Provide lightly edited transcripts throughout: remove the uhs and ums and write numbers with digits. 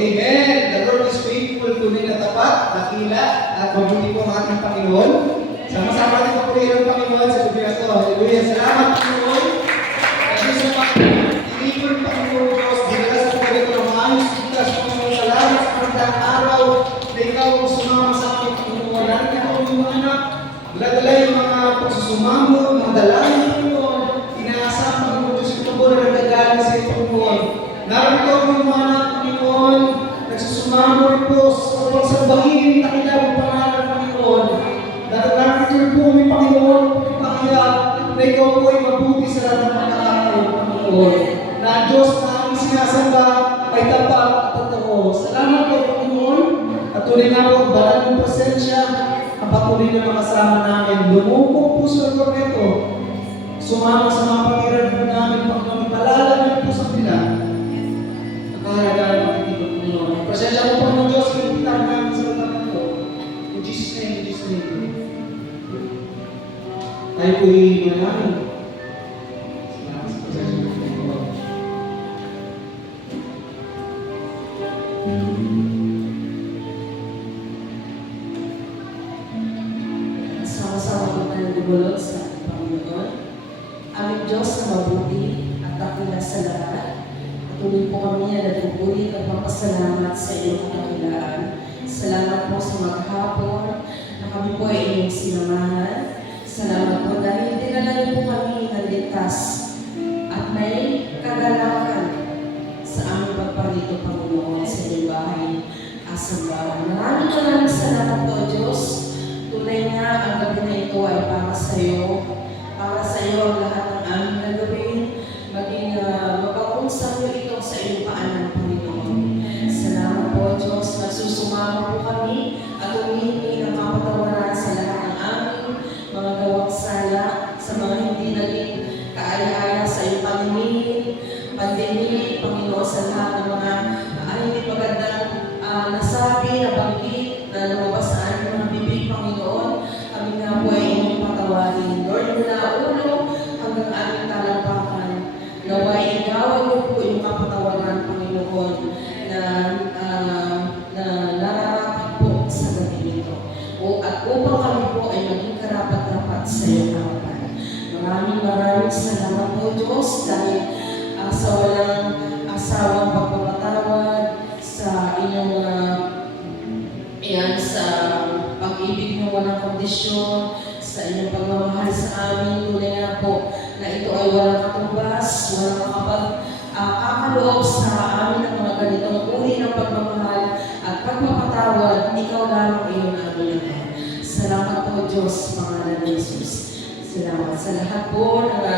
Amen. The Lord is faithful, tunay na tapat, dakila, at mabuti po ang ating Panginoon. Sama-sama natin papurihin ang Panginoon sa gabi na ito. Hallelujah. Salamat, Panginoon. Kasi sa Panginoon, Panginoon Diyos, dinala sa gabi ito ng maayos kita sa Panginoon. Salamat sa kanilang araw na ikaw ang sumama sa aking Panginoon. Lalo na ako yung mga anak, daladala yung mga pagsusumamo, mga dalangin, Panginoon. Inaasahan, Panginoon Diyos, ito po na nagagaling sa iyo, Panginoon. Narito ang mga anak, Panginoon, nagsusumamo rin po sa pagsambahinin na kailangan pangalan, Panginoon. Narito rin po kami, Panginoon, pagpapakiyag na ikaw po ay mabuti sa lahat ng pagkakataon, Panginoon. Na ang Diyos na aming sinasamba ay tapat at totoo. Salamat po, Panginoon, at tuloy na po ang banal ng presensya ang patuloy na makasama namin. Lumupok po sa lugar nito. Sumama sa mga pangiran po namin, Panginoon, palala namin po sa kanila. Nakahalagaan natin dito, Panginoon. Presensya po, Panginoon Diyos, pinagpitan namin sa lugar nito. In Jesus' name, in Jesus' name. Tayo po'y manalangin. Salamat sa presensya ng Panginoon. Sama-sama po tayong dumulog sa ating Panginoon. Aming Diyos na mabuti at dakila sa lahat. Patuloy po kami na nagpupuri at magpasalamat sa iyong kadakilaan. Salamat po sa maghapon na kami po ay inyong sinamahan. Salamat po dahil dinala niyo po kami ng ligtas at may kagalakan sa aming pagparito, Panginoon, sa iyong bahay asambahan. Maraming salamat po, Diyos. Tunay nga ang gabi na ito ay para sa iyo. Para sa iyo ang lahat ng aming gagawin. Maging mapag-usap niyo ito sa iyong paanan, Panginoon. Salamat po, Diyos. Nagsusumama po kami at humihingi ng kapatawaran sa lahat ng aming mga gawang sala, sa mga hindi naging kaaya-aya sa iyong paningin, pandemik, Panginoon, sa lahat ng mga hindi magandang nasabi, nabanggit, na lumabas sa aming mga bibig, Panginoon. Kami nga po ay inyong patawarin. Lord, mula ulo hanggang aming talampakan, naway igawin mo po yung kapatawaran, Panginoon, na nararapat po sa gabi nito. At upang kami po ay maging karapat-rapat sa iyong harapan. Maraming salamat po, Diyos, dahil sa walang asawang pagpapatawad, sa inyong sa pag-ibig ng walang kondisyon, sa inyong pagmamahal sa amin. Tunay nga po na ito ay walang katumbas, walang kakaloob sa amin ng mga ganitong uri ng pagmamahal at pagpapatawad. Ikaw lamang iyon ang amin. Salamat po, Diyos, pangalan ni Jesus. Salamat sa lahat po na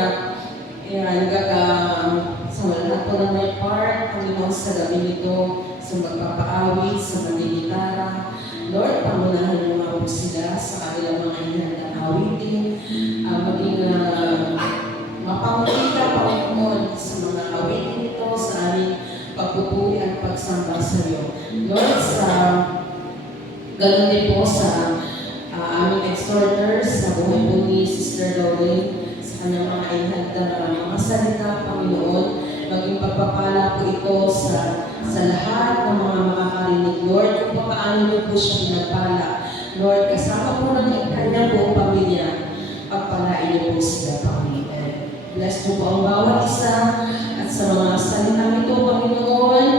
sa lahat po ng may part, Panginoon, sa gabi nito, sa magpapaawit, sa magigitara. Lord, pangunahan niyo nga po sila sa kanilang mga inhandang awitin, maging mapangkita, Panginoon, sa mga awitin nito, sa aming pagpupuri at pagsamba sa iyo. Lord, sa ganun din po sa aming exhorters, sa buhay po ni Sister Doreen, sa kanyang mga inhandang mga salita, Panginoon, maging pagpapala po ito sa lahat ng mga makakarinig, Lord, kung paano niyo po siya pinagpala. Lord, kasama po ng kanyang buong pamilya, pagpalain niyo po sila, Panginoon. Bless po ang bawat isa at sa mga salita nito, Panginoon,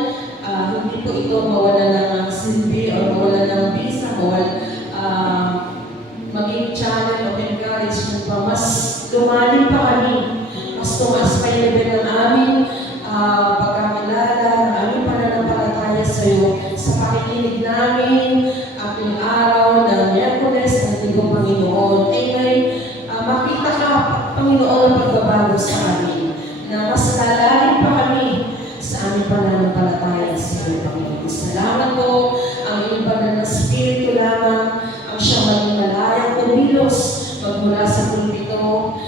hindi po ito mawala ng silbi o mawala ng bisa, maging channel of encouragement pa, mas lumalim pa kami, mas tumaas pa yung level ng aming pagkakilala, ng aming pananampalataya sa iyo, sa pakikinig namin, aking araw ng Miyerkules ng Linggo, Panginoon. May makita ka, Panginoon, ang pagbabago sa amin, na mas lalalim pa kami sa aming pananampalataya sa iyo, Panginoon. Salamat po, ang iyong banal na Espiritu lamang ang siyang maging malayang kumilos magmula sa pulpito,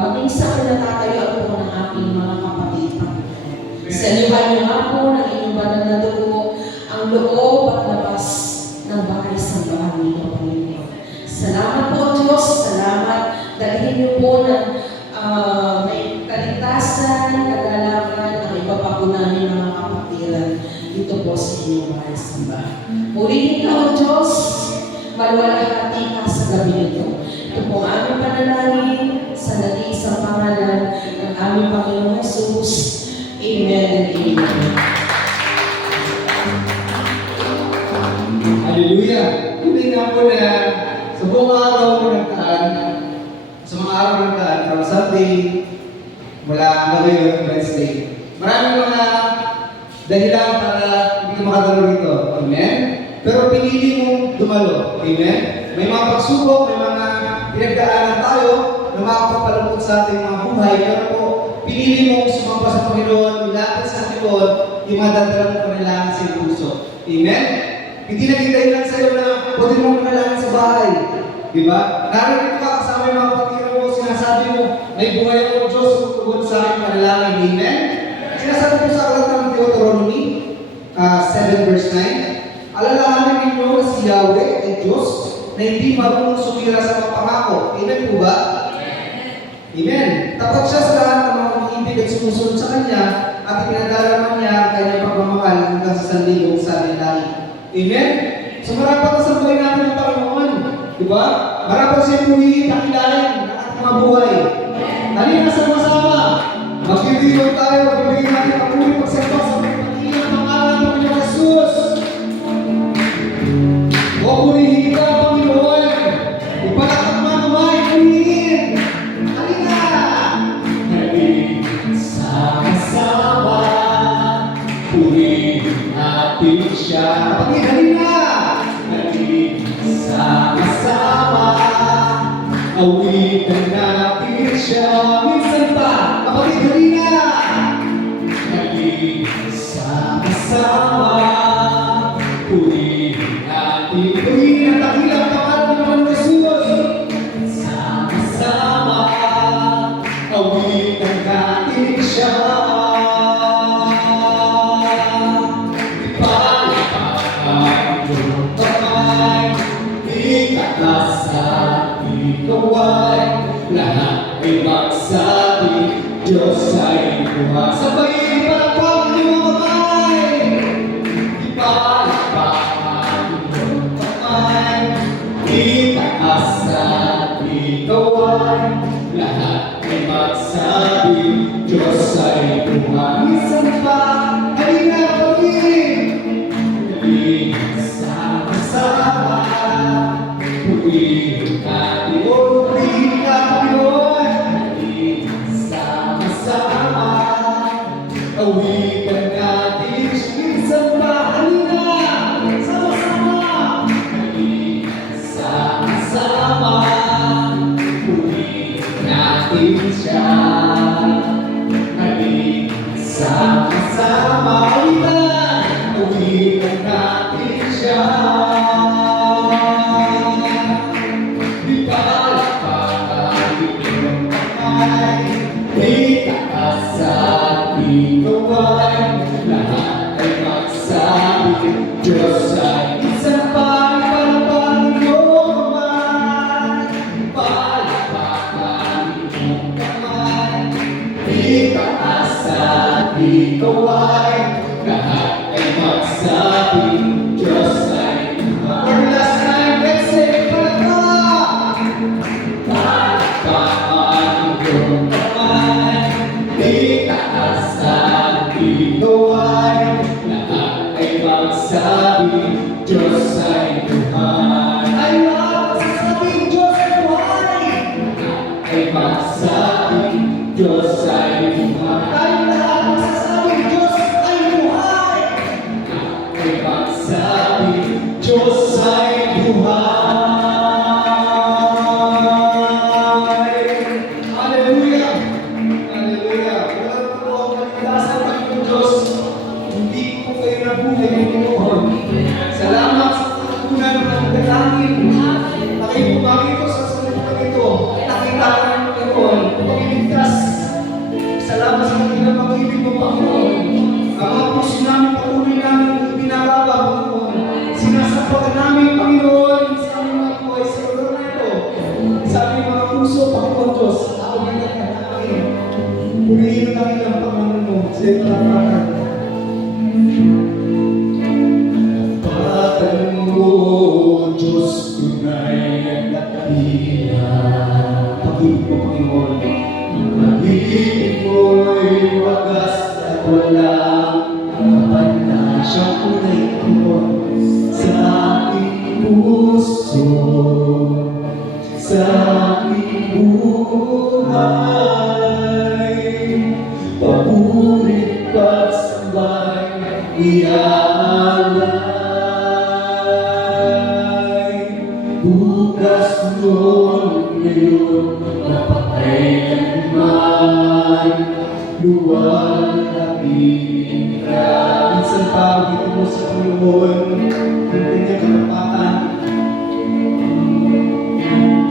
maging sa kinatatayo po ng aking mga kapatid, Panginoon. Sa liwan niyo nga po ng inyong banal na dugo ang loob at labas ng bahay sa bahay nito, Panginoon. Salamat po, Diyos. Salamat. Dalhin niyo po ng may kaligtasan, kagalakan, ang iba pa po namin mga kapatiran dito po po sa inyong mga samba. Purihin ka, O Diyos, maluwalhati ka sa gabi nito. Ito po ang aming panalangin sa nag-iisang pangalan ng aming Panginoong Jesus. Amen and amen. Hallelujah! Hindi nga po na sa buong araw mo nagkaan, sa mga araw mo nagkaan, from Sunday, mula ngayon, Wednesday. Maraming mga dahilan para hindi ka makadalo rito. Amen? Pero pinili mong dumalo. Amen? May mga pagsubok, may mga pinagdaanan tayo na makapagpalungkot sa ating mga buhay. Pero po, pinili mong sumamba sa Panginoon, ilapit sa Panginoon, imadadala mo panalangin sa iyong puso. Amen? Hindi naging lang sa'yo na pwede mo panalangin sa bahay. Diba? Narinig ka kasama yung mga patira mo, sinasabi mo, may buhay ako Diyos, tugon sa aking panalangin. Amen? Sinasabi ko sa aklat ng Deuteronomy 7 verse 9, alalahanin ninyo na si Yahweh ay Diyos na hindi marunong sumira sa mga pangako. Amen po ba? Amen. Tapat siya sa lahat ng mga umiibig at sumusunod sa Kanya at ipinadalaman niya ang kanyang pagmamahal hanggang sa sanlibutan sa ating langit. Amen? So marapat na sa buhay natin ng Panginoon. Diba? Marapat siya purihin, dakilain ng ating mga buhay. Halina sama-sama. Magkibigyan tayo, magbibigyan natin ang puri pagsamba sa pagpatilang ng pangalan ng Panginoon Jesus. O purihin ka, Panginoon. Ipalakad mo ang kamay, purihin. Halina! Halina sama-sama, purihin natin siya. Kapatid, halina! Halina sama-sama, awitan natin siya. Minsan pa, kapatid, halina! Halina sama-sama, purihin natin. Purihin ang dakilang pangalan ng Panginoon Jesus. Sama-sama, awitan natin siya. Ipalakad ang kamay, itaas at ikaw lahat ay magsabi, Diyos ay buhay. Sabay, ipalakpak ang iyong kamay! Ipalakpakan ang kamay, itaas at ikaw lahat ay magsabi, Diyos ay buhay. Minsan pa, halina, purihin! Halina sama-sama, purihin natin. Purihin ka, Panginoon! Halina sama-sama, awitan natin. Minsan pa, halina! Sama-sama! Halina sama-sama, purihin natin siya. Halina sama-sama, awitan natin siya. Ipalakpakan iyong kamay, itaas at ikaw lahat ay magsabi, Diyos ay Minsan pa, ipalakpak ang iyong kamay! palakpakan iyong kamay, itaas at ikaw lahat ay magsabi, Diyos ay For buhay. the last time, let's say, ipalakpak! Palakpakan iyong kamay, itaas at ikaw lahat ay magsabi, Diyos ay buhay. Ay, lahat masasabing Diyos ay buhay! Ay magsabi, Diyos ay buhay. Tayo lahat masasabing Diyos ay buhay! Ay magsabi, Diyos ay buhay. Hallelujah! Hallelujah! Walang po ang kaligtasan ng Panginoon Diyos. Hindi ko kayo nabuhay ng Panginoon. Salamat sa pagkunan ng dalangin. Pakipumangin ko sa salita ito. Nakita ko ng Panginoon. Pag-iligtas. Salamat sa kanilang pag-ibig mo, Panginoon. Ang mga puso namin, patuloy namin ibinababa, Panginoon. Sinasapakan namin, Panginoon, sa aming mga buhay sa lugar na ito. Sa aming mga puso, Panginoon Diyos, ako ginagawa namin. Purihin ang kanilang Panginoon mo. Sa ito lang luwalhati ka. Minsan pagod mo sa Panginoon, ang kanyang katapatan.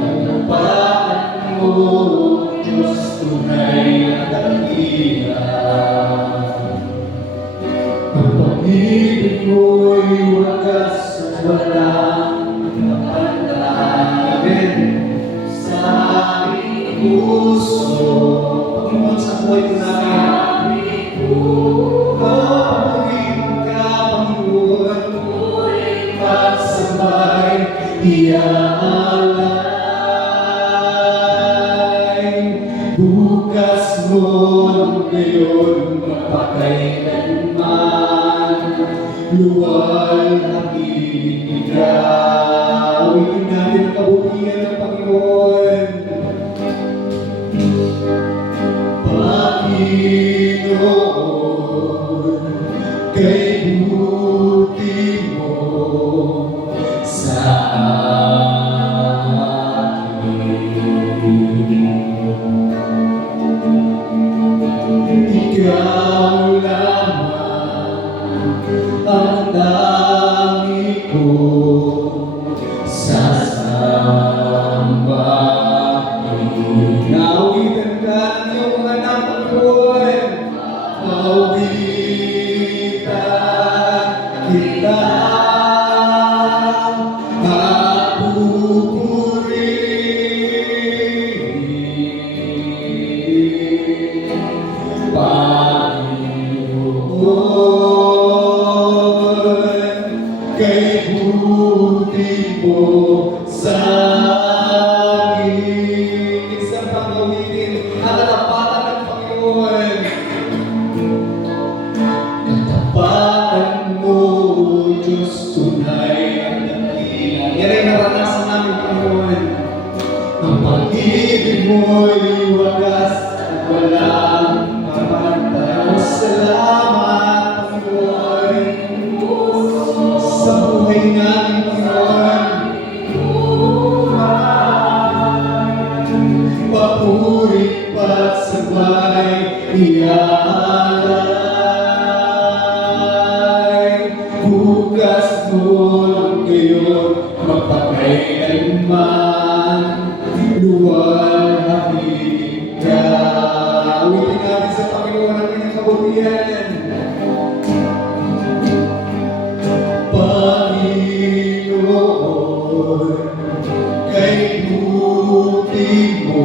Katapatan mo, Diyos, tunay at dakila. Ang pag-ibig mo'y wagas at walang kapantay. Amen. Sa aking puso, Panginoon, sa buhay ko namin. Pumulin ka, Panginoon. Pagsabay, iaalay. Bukas mo ngayon, mapakailanman. Luwalhati ka. Awitin natin ang kabutihan ng Panginoon. Panginoon, kay buti mo sa akin. Ikaw lamang ang dami ko sasambahin. Naawitan ka ng iyong mga anak, Panginoon. Naawitan kita at pupurihin. Panginoon, kay buti mo sa akin. Isang pangawitin ang katapatan ng Panginoon. Katapatan mo, Diyos, tunay at dakila. Yan ay naranasan namin, Panginoon. Ang pag-ibig mo'y wagas at walang kapantay. Salamat, Panginoon, sa buhay namin, Panginoon. Papuri pagsabay, iaalay. Bukas mo ngayon, mapakailanman. Luwalhati ka. Awitin natin sa Panginoon ang kanyang kabutihan. Panginoon, kay buti mo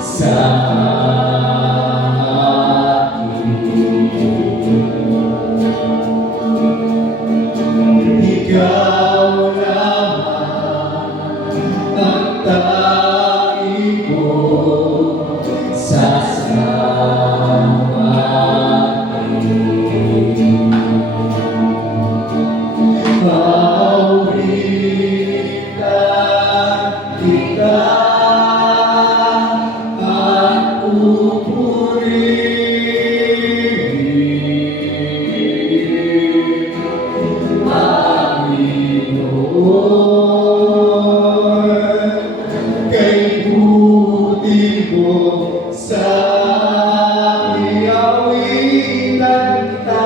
sa akin. Ikaw lamang ang tanging ko sasambahin. Mawitan kita at pupurihin. Panginoon, kay buti mo sa akin. Awitan kita.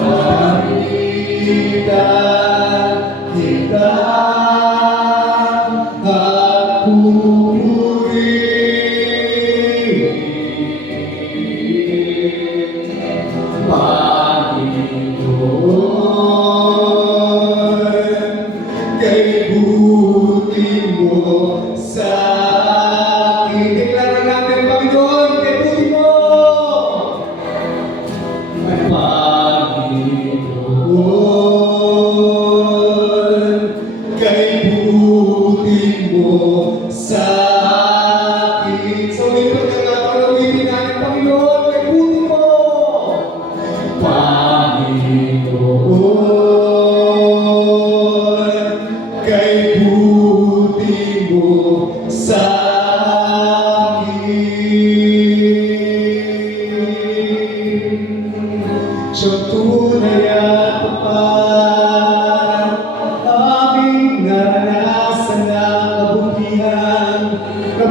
Panginoon, kita at pupurihin. Panginoon, kay buti mo sa akin. Deklara natin, Panginoon.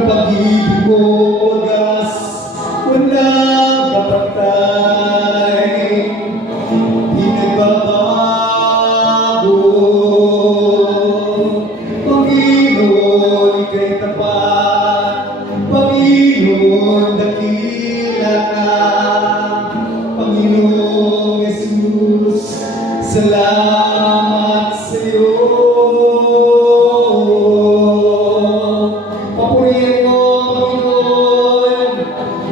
Ang pag-ibig mo, wagas, walang kapatay. Di nagbabago. Panginoon, ika'y tapat. Panginoon, dakila ka. Panginoong Jesus, salamat sa iyo. Papurihin mo, Panginoon,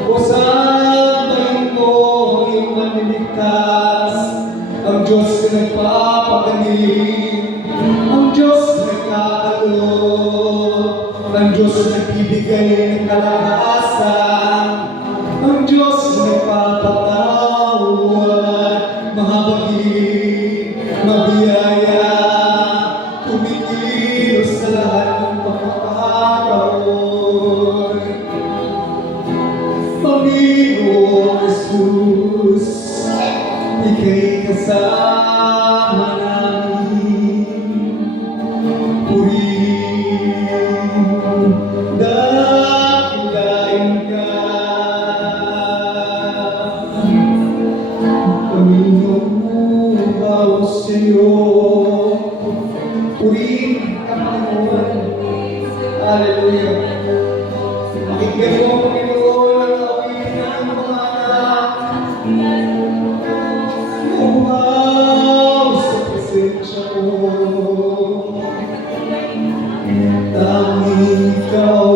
o sambahin mo ang iyong manliligtas. Ang Diyos na nagpapagaling, ang Diyos na nagkakaloob, ang Diyos na nagbibigay ng kalakasan, ang Diyos na nagpapatawad, mahabagin, mabiyaya, kumikilos sa lahat ng pagkakataon. Panginoong Jesus, ika'y kasama namin. Purihin, dakilain ka. Panginoong bawas sa iyo. Purihin ka, Panginoon. Hallelujah. Pakinggan mo, Panginoon, ang awitin ng mga anak. Umaw sa presensya mo. Tanging ikaw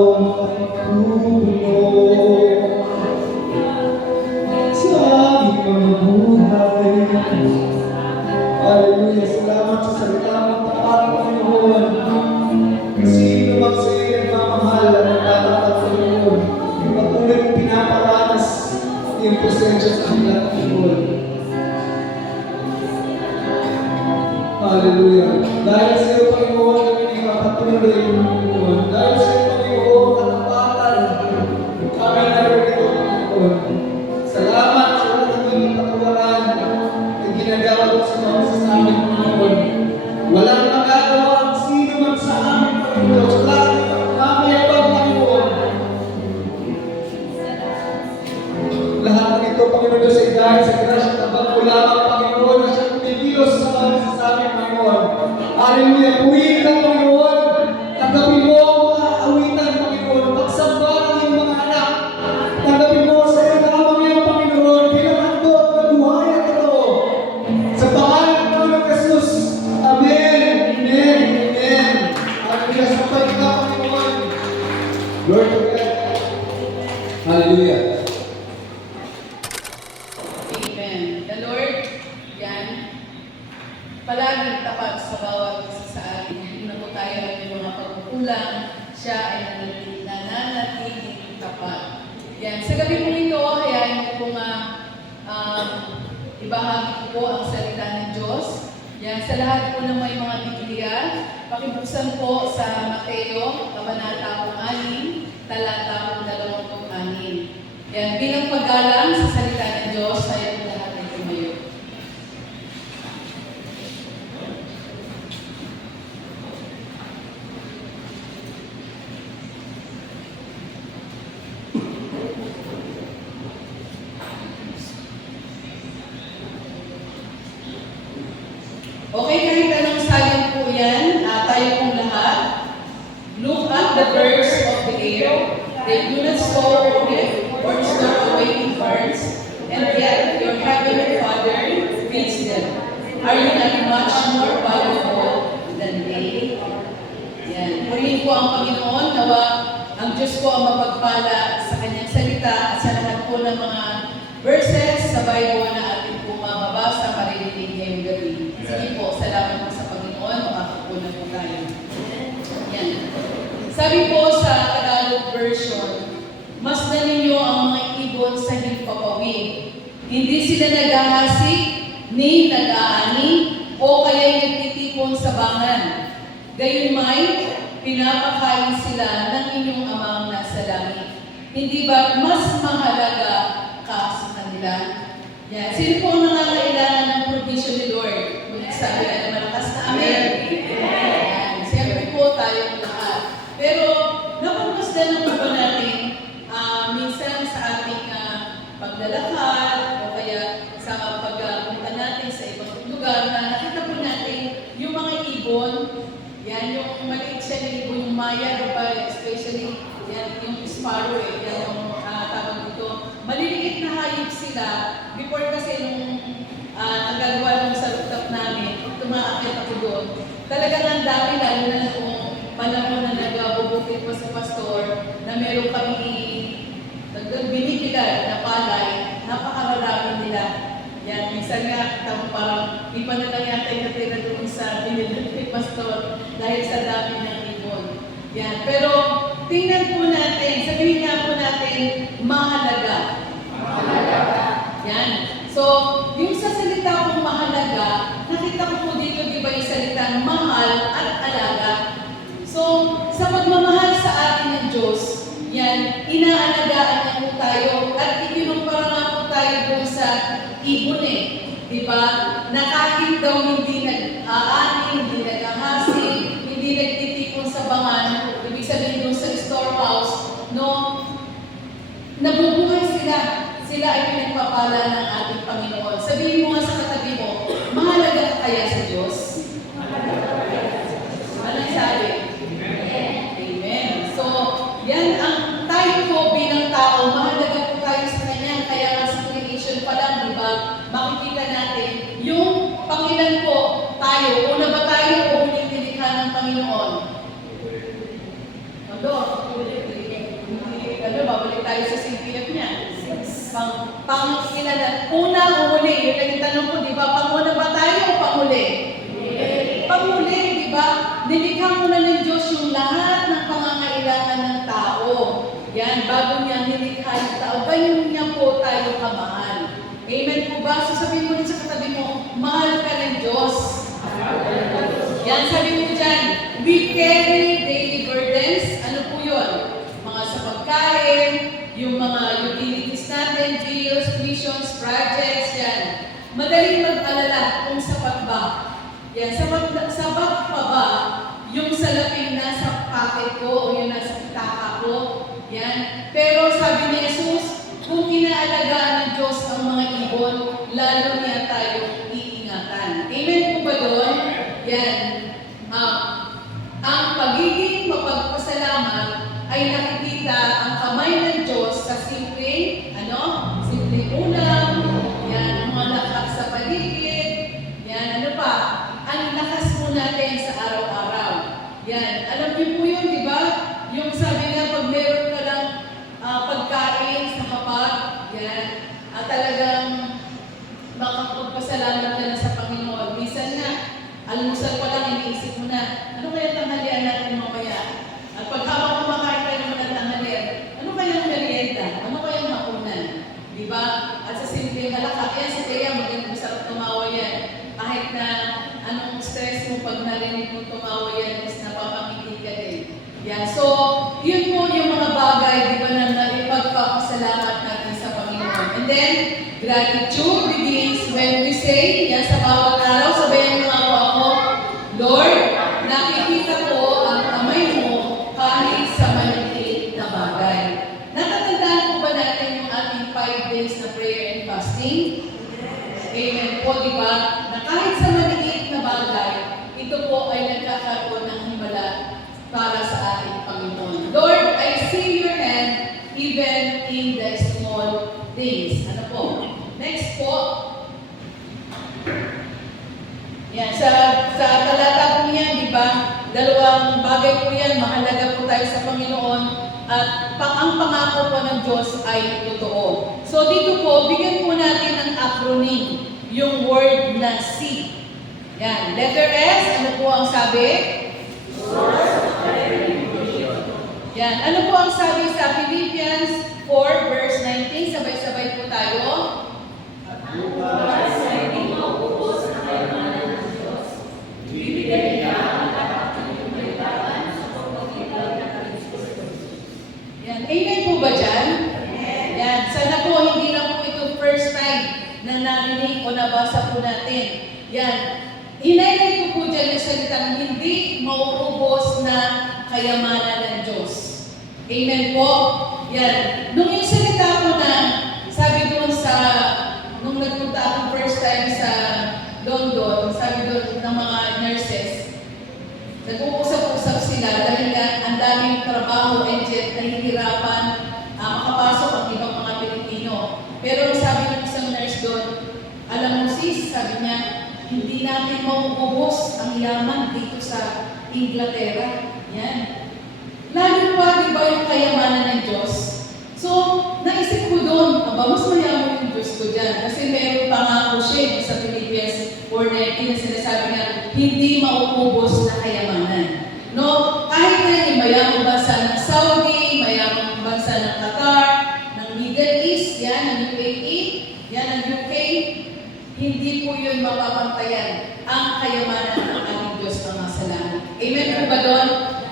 magtulong sa aming mga buhay. Hallelujah. Salamat sa salita mo, tapat, Panginoon. Sino bang sa'yo nagmamahal at nagtatapat, Panginoon? Patuloy mong pinaparanas ang iyong presensya sa kanila, Panginoon. Hallelujah. Dahil sa iyo, Panginoon, kami nakapatuloy, Panginoon. Dahil sa iyo, Panginoon, katapatan. Kami narito, Panginoon. Salamat sa walang naging patawaran na ginagawa mo sa mga sasamin, Panginoon. Walang magagawa ang sino man sa amin, Panginoon. Sa lahat ng namayabang, Panginoon. Lahat ng ito, Panginoon, Diyos ay dahil sa grasya at abang mo lamang, Panginoon, na siya kumikilos sa mga sasamin, Panginoon. Hallelujah. Purihin ka, Panginoon. Tanggapin mo ang mga awitan, Panginoon. Pagsamba ng iyong mga anak. Tanggapin mo sa iyo lamang iyong Panginoon. Bilang handog na buhay at totoo. Sa pangalan ng Panginoon Jesus. Amen. Amen. Amen. Hallelujah. Sampay ka, Panginoon. Lord of God. Hallelujah. Amen. The Lord, yan, palaging tapat sa bawat isa sa atin. Hindi na po tayo ay may mga pagkukulang. Siya ay nananatiling tapat. Yan. Sa gabi po ito, hayain ko po nga ibahagi ko po ang salita ng Diyos. Yan. Sa lahat po ng may mga Biblia, pakibuksan po sa Mateo, Kabanata 6, talata 26. Yan, bilang paggalang sa salita ng Diyos, tayo po lahat ay tumayo. Okay, kahit anong salin po yan, tayo pong lahat. Look at the birds of the air. They do not sow or reap or store away in barns, and yet your heavenly Father feeds them. Are you not much more valuable than they? Yan. Purihin po ang Panginoon, nawa ang Diyos po ang mapagpala sa kanyang salita at sa lahat po ng mga verses sa Bible na ating po mababasa, maririnig ngayong gabi. Sige po, salamat po sa Panginoon, makakapunan po tayo. Yan. Sabi po sa Tagalog version, masdan ninyo ang mga ibon sa himpapawid. Hindi sila naghahasik, ni nag-aani, o kaya'y nagtitipon sa bangan. Gayunmay, pinapakain sila ng inyong amang nasa langit. Hindi ba mas mahalaga ka sa kanila? Yan. Sino po ang nangangailangan ng provision ni Lord? Sabi na malakas na amen. Yan. Siyempre po tayong lahat. Pero, napagmasdan ng Maya, diba, especially yan, yung sparrow yan yung tawag dito. Maliliit na hayop sila. Before kasi nung nagagawa nung sa rooftop namin, tumaakit ako doon. Talagang ang dami, lalo na kung panahon na nagbubukit pa sa pastor, na meron kami binibilan na palay, napakararami nila. Yan, minsan nga, parang di pa na lang yata yung natira doon sa binilan ni pastor dahil sa dami ng ibon. Yan, pero tingnan po natin, sabihin nga po natin, mahalaga. Mahalaga. Yan. So, yung sa salita kong mahalaga, nakita ko po dito, di ba yung salita mahal at alaga. So, sa pagmamahal sa atin ng Diyos, yan, inaalagaan niya po tayo at ikinumpara nga po tayo doon sa ibon di ba? Na kahit daw hindi nag-aani, hindi nag-ahasi, hindi nagtitipon sa bangan, ibig sabihin doon sa storehouse, no? Nabubuhay sila. Sila ay pinagpapala ng ating Panginoon. Sabihin mo nga sa katabi mo, mahalaga ka kaya sa Diyos? Anong sabi? Amen. So, yan ang tayo po bilang tao, mahalaga po tayo sa Kanya. Kaya nga sa creation pa lang, di ba? Makikita natin yung pangilan po tayo. Una ba tayo o huling nilikha ng Panginoon? Babalik tayo sa CPF niya. Pangilan, una o huli? Yun ang tanong ko, di ba? Panguna ba tayo o panghuli? Panghuli, di ba? Nilikha muna ng Diyos yung lahat ng pangangailangan ng tao. Yan, bago niya nilikha yung tao, ganyan niya po tayo kamahal. Amen po ba? So sabihin mo rin sa katabi mo, mahal ka ng Diyos. Yan, sabi mo dyan, we carry daily burdens. Ano po yun? Mga sa pagkain, yung mga utilities natin, bills, tuitions, projects, yan. Madaling mag-alala kung sapat ba. Yan, sapat pa ba yung salaping nasa pocket ko o yung nasa pitaka ko? Yan. Pero sabi ni Jesus, kung inaalagaan ng Diyos ang mga ibon, lalo niya tayo iingatan. Amen po ba doon? Yan. Ang pagiging mapagpasalamat ay nakikita ang kamay ng Diyos sa simpleng ulam, yan, ang mga lakak sa paligid, yan, ano pa, ang lakas mo natin sa araw-araw. Yan, alam niyo po yun, di ba? Yung sabi nga, pag meron ka lang pagkain sa kapag, yan, talagang makapagpasalamat ka na sa Panginoon. Minsan na, almusal pa lang, iniisip mo na, ano kaya tanghalian natin mamaya? At pag habang kumakain ka naman ng tanghalian, ano kayang merienda? Ano kayang hapunan? Di ba? At sa simpleng halakak, yan si Kaya, magandang masarap tumawa yan. Kahit na anong stress mo pag narinig mo tumawa yan, is napapangiti ka din. Yan. So, yun po yung mga bagay, di ba, na naipagpapasalamat natin sa Panginoon. And then, gratitude begins when we say, yan sa bawat araw, sabayan mo ako, Lord, nakikita ko ang kamay mo kahit sa maliit na bagay. Natatandaan po ba natin yung ating 5 days na prayer and fasting? Amen po, di ba? Na kahit sa maliit na bagay, ito po ay nagkakaroon ng himala para sa ating Panginoon. Lord, I see your hand even in the small things. Ano po? Next po. Yan, sa talata po yan, di ba? Dalawang bagay po yan, mahalaga po tayo sa Panginoon at ang pangako po ng Diyos ay totoo. So dito po, bigyan po natin ng acronym, yung word na C. Yan, letter S, ano po ang sabi? Yan, ano po ang sabi sa Philippians 4 verse 19? Sabay-sabay po tayo. Yan, amen po ba dyan? Yan, sana po hindi lang po ito first time na narinig o nabasa po natin. Yan, hinayay ko po dyan yung salitang hindi mauubos na kayamanan ng Diyos. Amen po? Yan. Nung yung salita po na, sabi doon sa, nung nagpunta ako first time sa London, sabi doon ng mga nurses, nag-uusap-usap sila dahil nga ang trabaho and yet nahihirapan makapasok ang ibang mga Pilipino. Pero sabi ng isang nurse doon, alam mo sis, sabi niya, hindi natin mauubos ang yaman dito sa Inglaterra. Yan. Lalo pa, di ba, yung kayamanan ng Diyos? So, naisip ko doon, aba, mas mayaman yung Diyos ko dyan. Kasi meron pangako siya sa Philippians 4:19 na sinasabi niya, hindi mauubos na kayamanan. No, kahit na yung mayamang bansa ng Saudi, mayamang bansa ng Qatar, ng Middle East, yan, ng UAE, yan, ng UK, hindi po yun mapapantayan ang kayamanan ng ating Diyos na masalanan. Amen po ba doon?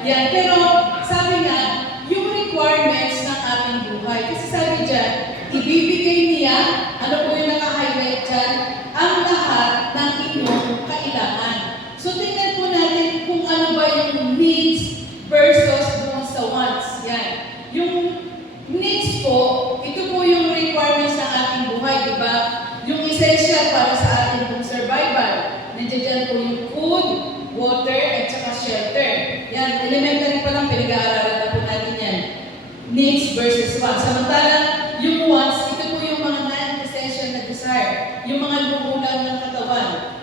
Yan, pero sabi nga, yung requirements ng ating buhay, kasi sabi dyan, ibibigay niya, ano po yung naka-highlight dyan, ang lahat ng inyong kailangan. So tingnan po natin kung ano ba yung needs versus dun sa wants. Yan. Yung needs po, ito po yung requirements ng ating buhay, di ba? Yung essential para sa ating pong survival. Nandiyan dyan po yung food, water, at saka shelter. Yan, elementary pa lang, pinag-aaralan na po natin yan. Needs versus wants. Samantalang, yung wants, ito po yung mga non-essential na desire. Yung mga lumulan ng katawan.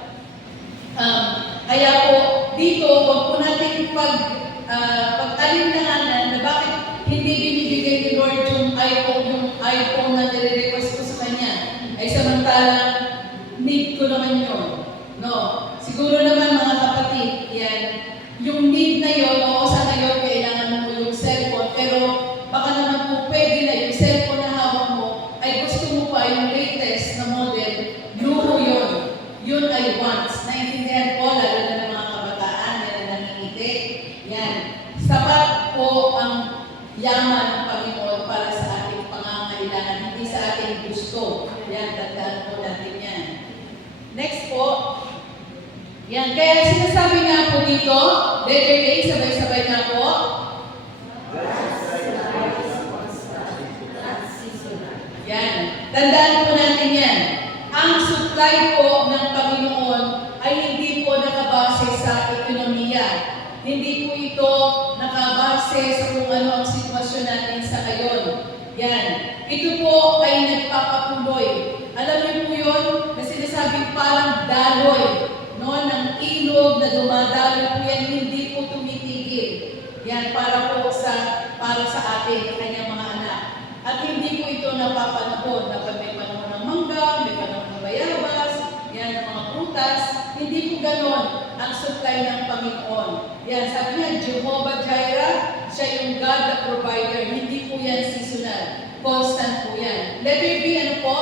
Kaya po, dito, huwag po natin pag-alinlanganan na bakit hindi binibigay ni Lord yung iPhone na nire-request ko sa Kanya. Ay samantalang, need ko naman yun. No? Siguro naman mga kapatid, yan, yung need na yun, oo, sa ngayon, kailangan mo yung cellphone, pero baka naman po pwede na yung cellphone na hawak mo, ay gusto mo pa yung latest na model, luho yun. Yun ay wants. Naintindihan po, lalo na ng mga kabataan, yan na nangingiti. Yan. Sapat po ang yaman ng Panginoon para sa ating pangangailangan, hindi sa ating gusto. Yan, tandaan po natin yan. Next po. Yan. Kaya sinasabi nga po dito, letter A, sabay-sabay na po. Yan. Tandaan po natin yan. Ang supply po ng Panginoon ay hindi po nakabase sa ekonomiya. Hindi po ito nakabase sa kung ano ang sitwasyon natin sa ngayon. Yan. Ito po ay nagpapatuloy. Alam niyo po yun na sinasabing parang daloy, no, ng ilog na dumadaloy po yan, hindi po tumitigil. Yan, para sa atin, kanyang mga anak. At hindi po ito napapanahon na pag may panahon ng mangga, may panahon ng bayabas, yan, ng mga prutas, hindi po ganon ang supply ng Panginoon. Yan, sabi niya, Jehovah Jireh, siya yung God the provider, hindi po yan seasonal, constant po yan. Letter B, ano po?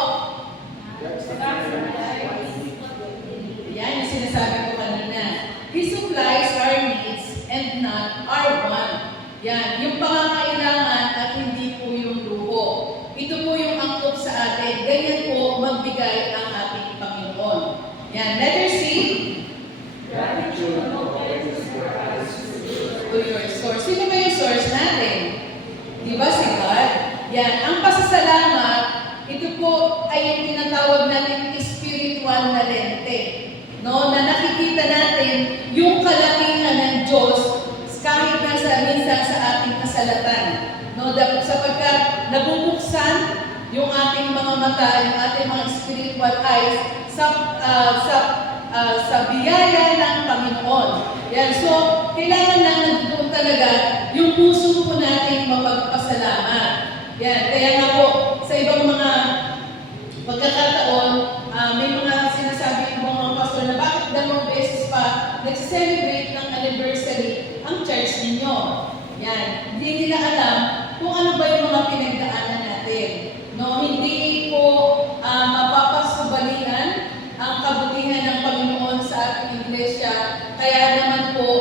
Yan, yung sinasabi ko kanina. He supplies our needs and not our want. Yan, yung pangangailangan at hindi po yung luho. Ito po yung angkop sa atin. Ganyan po magbigay ang ating Panginoon. Yan, letter C. To your source. Sino ba yung source natin? Di ba si God? Yan, ang pasasalamat, ito po ay yung tinatawag natin spiritual na lente. No, na nakikita natin yung kalakihan ng Diyos kahit minsan sa ating kasalatan. No, sapagkat nabubuksan yung ating mga mata, yung ating mga spiritual eyes sa biyaya ng Panginoon. Yan, so kailangan lang nandoon talaga yung puso po nating mapagpasalamat. Yan, kaya nga po sa ibang mga pagkakataon, may mga sinasabi ng mga pastor na bakit dalawang beses pa nag-celebrate ng anniversary ang church ninyo. Yan. Hindi nila alam kung ano ba yung mga pinagdaanan natin. No, hindi po mapapasubalian ang kabutihan ng Panginoon sa ating iglesia. Kaya naman po,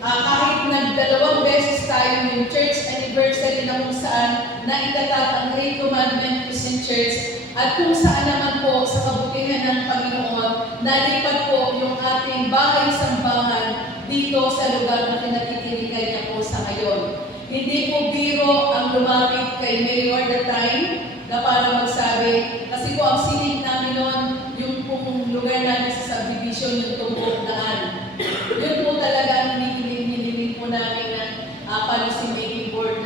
kahit nagdalawang beses tayo yung church anniversary na kung saan naitatat ang Great Commandment Christian Church, at kung saan naman po sa kabutihan ng Panginoon, nalipat po yung ating bahay-sambahan dito sa lugar na kinatitirikan niya po sa ngayon. Hindi po biro ang lumapit kay Mayor the time na para magsabi, kasi po ang silip namin noon, yung pong lugar namin sa subdivision, yung tumbok daan. Yun po talaga ang hinihiling po namin ng policy making board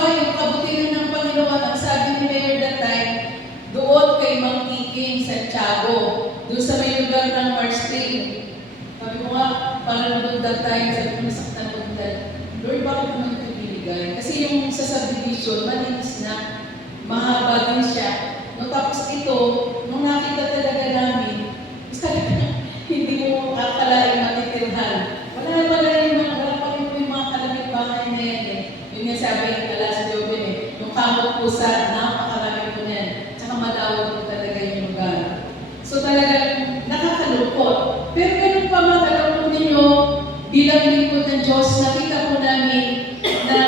ba, yung kabutihan ng Panginoon, ang sabi ni Mayor that time, doon kay Mang Kiking, Santiago, doon sa may lugar ng Marspring. Sabi ko nga, parang doon that time, sabi ko nasaktan ko doon, Lord, bakit naman ito binigay? Kasi yung sa subdivision, malinis na, mahaba din siya. No, tapos ito, nung nakita talaga namin, sabi ko, hindi mo akalain matitirhan. Wala pa rin yung mga kalamit bahay na yan eh. Yun nga sabi yung alas Diobin eh. Yung kamot pusa, napakarami po niyan. Tsaka madawag po talaga yung lugar. So talagang nakakalungkot. Pero ganun pa mga alam po ninyo, bilang lingkod ng Diyos, nakita po namin na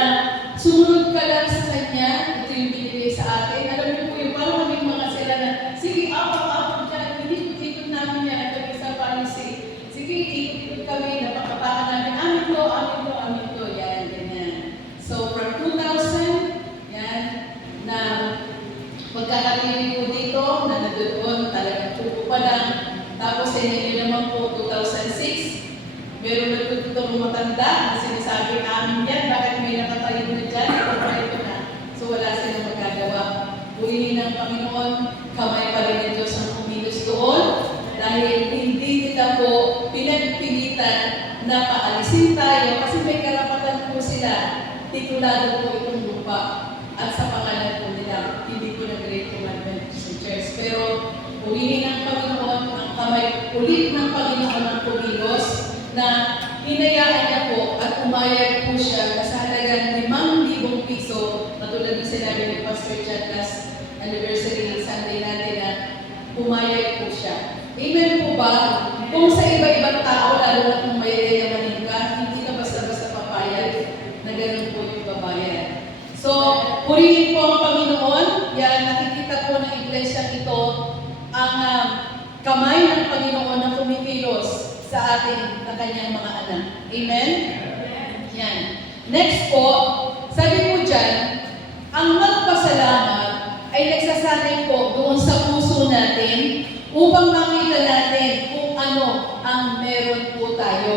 sumunod ka lang sa Kanya, ito yung binigay sa atin. Alam niyo po yung parang kaming mga sila na, sige, apak-apak dyan, ikot-ikot namin yan, kami sa policy. Sige, ikot-ikot kami, napakapakan namin, amin to, yan, ganyan. So, from 2000, yan, na pagkakatirin po dito, na nadoon, talagang tupo pa lang. Tapos, yun naman po, 2006, meron nagtututong matanda na sinasabi namin yan, bakit may nakatayo na dyan, ito na. So, wala silang magagawa. Purihin ng Panginoon, kamay pa rin ng Diyos ang kumilos doon, dahil hindi nila po pinagpilitan na paalisin tayo kasi may karapatan po sila, titulado po itong lupa at sa pangalan po nila, hindi po nag-Great Commandment sa Church. Pero purihin ng Panginoon, ang kamay ulit ng Panginoon ang kumilos na hinayaan niya po at umayag po siya na sa halagang 5,000 piso, katulad ng sinabi ni Pastor John last anniversary Sunday natin na umayag po siya. Amen po ba? Kung sa iba-ibang tao, lalo na kung may yayamanin ka, hindi ka basta-basta papayag na ganun po yung babayan. So, purihin po ang Panginoon. Yan, nakikita po ng iglesia ito ang kamay ng Panginoon na kumikilos sa atin na kanyang mga anak. Amen? Yan. Next po, sabi po dyan, ang magpasalamat ay nagsasanay po doon sa puso natin upang makita natin kung ano ang meron po tayo.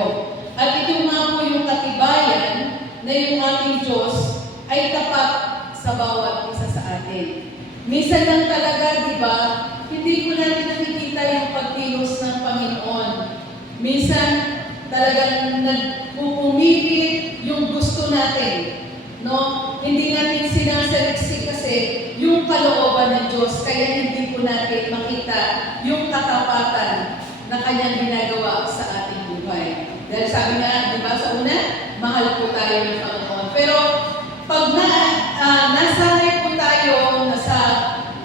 At ito nga po yung katibayan na yung ating Diyos ay tapat sa bawat isa sa atin. Minsan lang talaga, di ba, hindi po natin nakikita yung pagkilos ng Panginoon. Minsan talagang nagpupumilit yung gusto natin. No? Hindi natin sinasaliksi kasi yung kalooban ng Diyos, kaya hindi po natin makita yung katapatan na kanyang ginagawa sa ating buhay. Dahil sabi nga, di ba sa una, mahal po tayo ng Panginoon. Pero pag nasanay po tayo na sa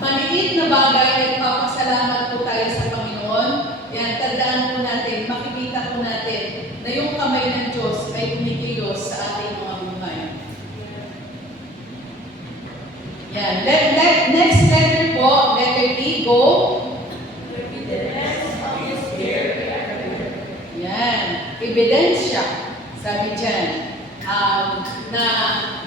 maliit na bagay, nagpapasalamat po tayo sa Panginoon, yan, tandaan po natin, makikita po natin na yung kamay ng Diyos ay kumikilos sa ating mga buhay. Yan. Next letter po, letter D, go. Yan. Ebidensya. Sabi dyan, na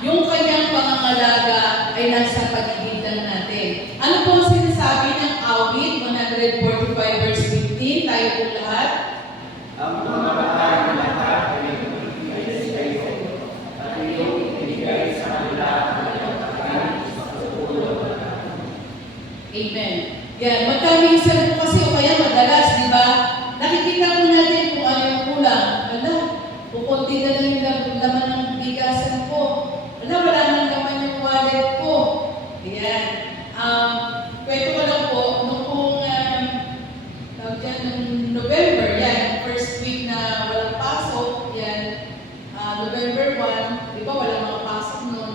yung kanyang pangangalaga ay nasa paligid lang natin. Ano po ang sinasabi ng awit 145 verse 15? Tayo po lahat. Ang pamamaraan ng lahat ay ibigay sa iyo at iyong ibigay sa kanila ang iyong sa pupulo. Amen. Yan. Magkaminsan po kasi o kaya madalas, di ba? Nakikita po natin kung ano yung kulang. Ala, kukunti na lang yung laman ng bigasan ko. Ala, wala nang laman yung wallet ko. Ayan. Kwento ko lang po, nung pong tawag dyan, nung November, yan, first week na walang pasok, yan, November 1, di ba walang mga pasok nun.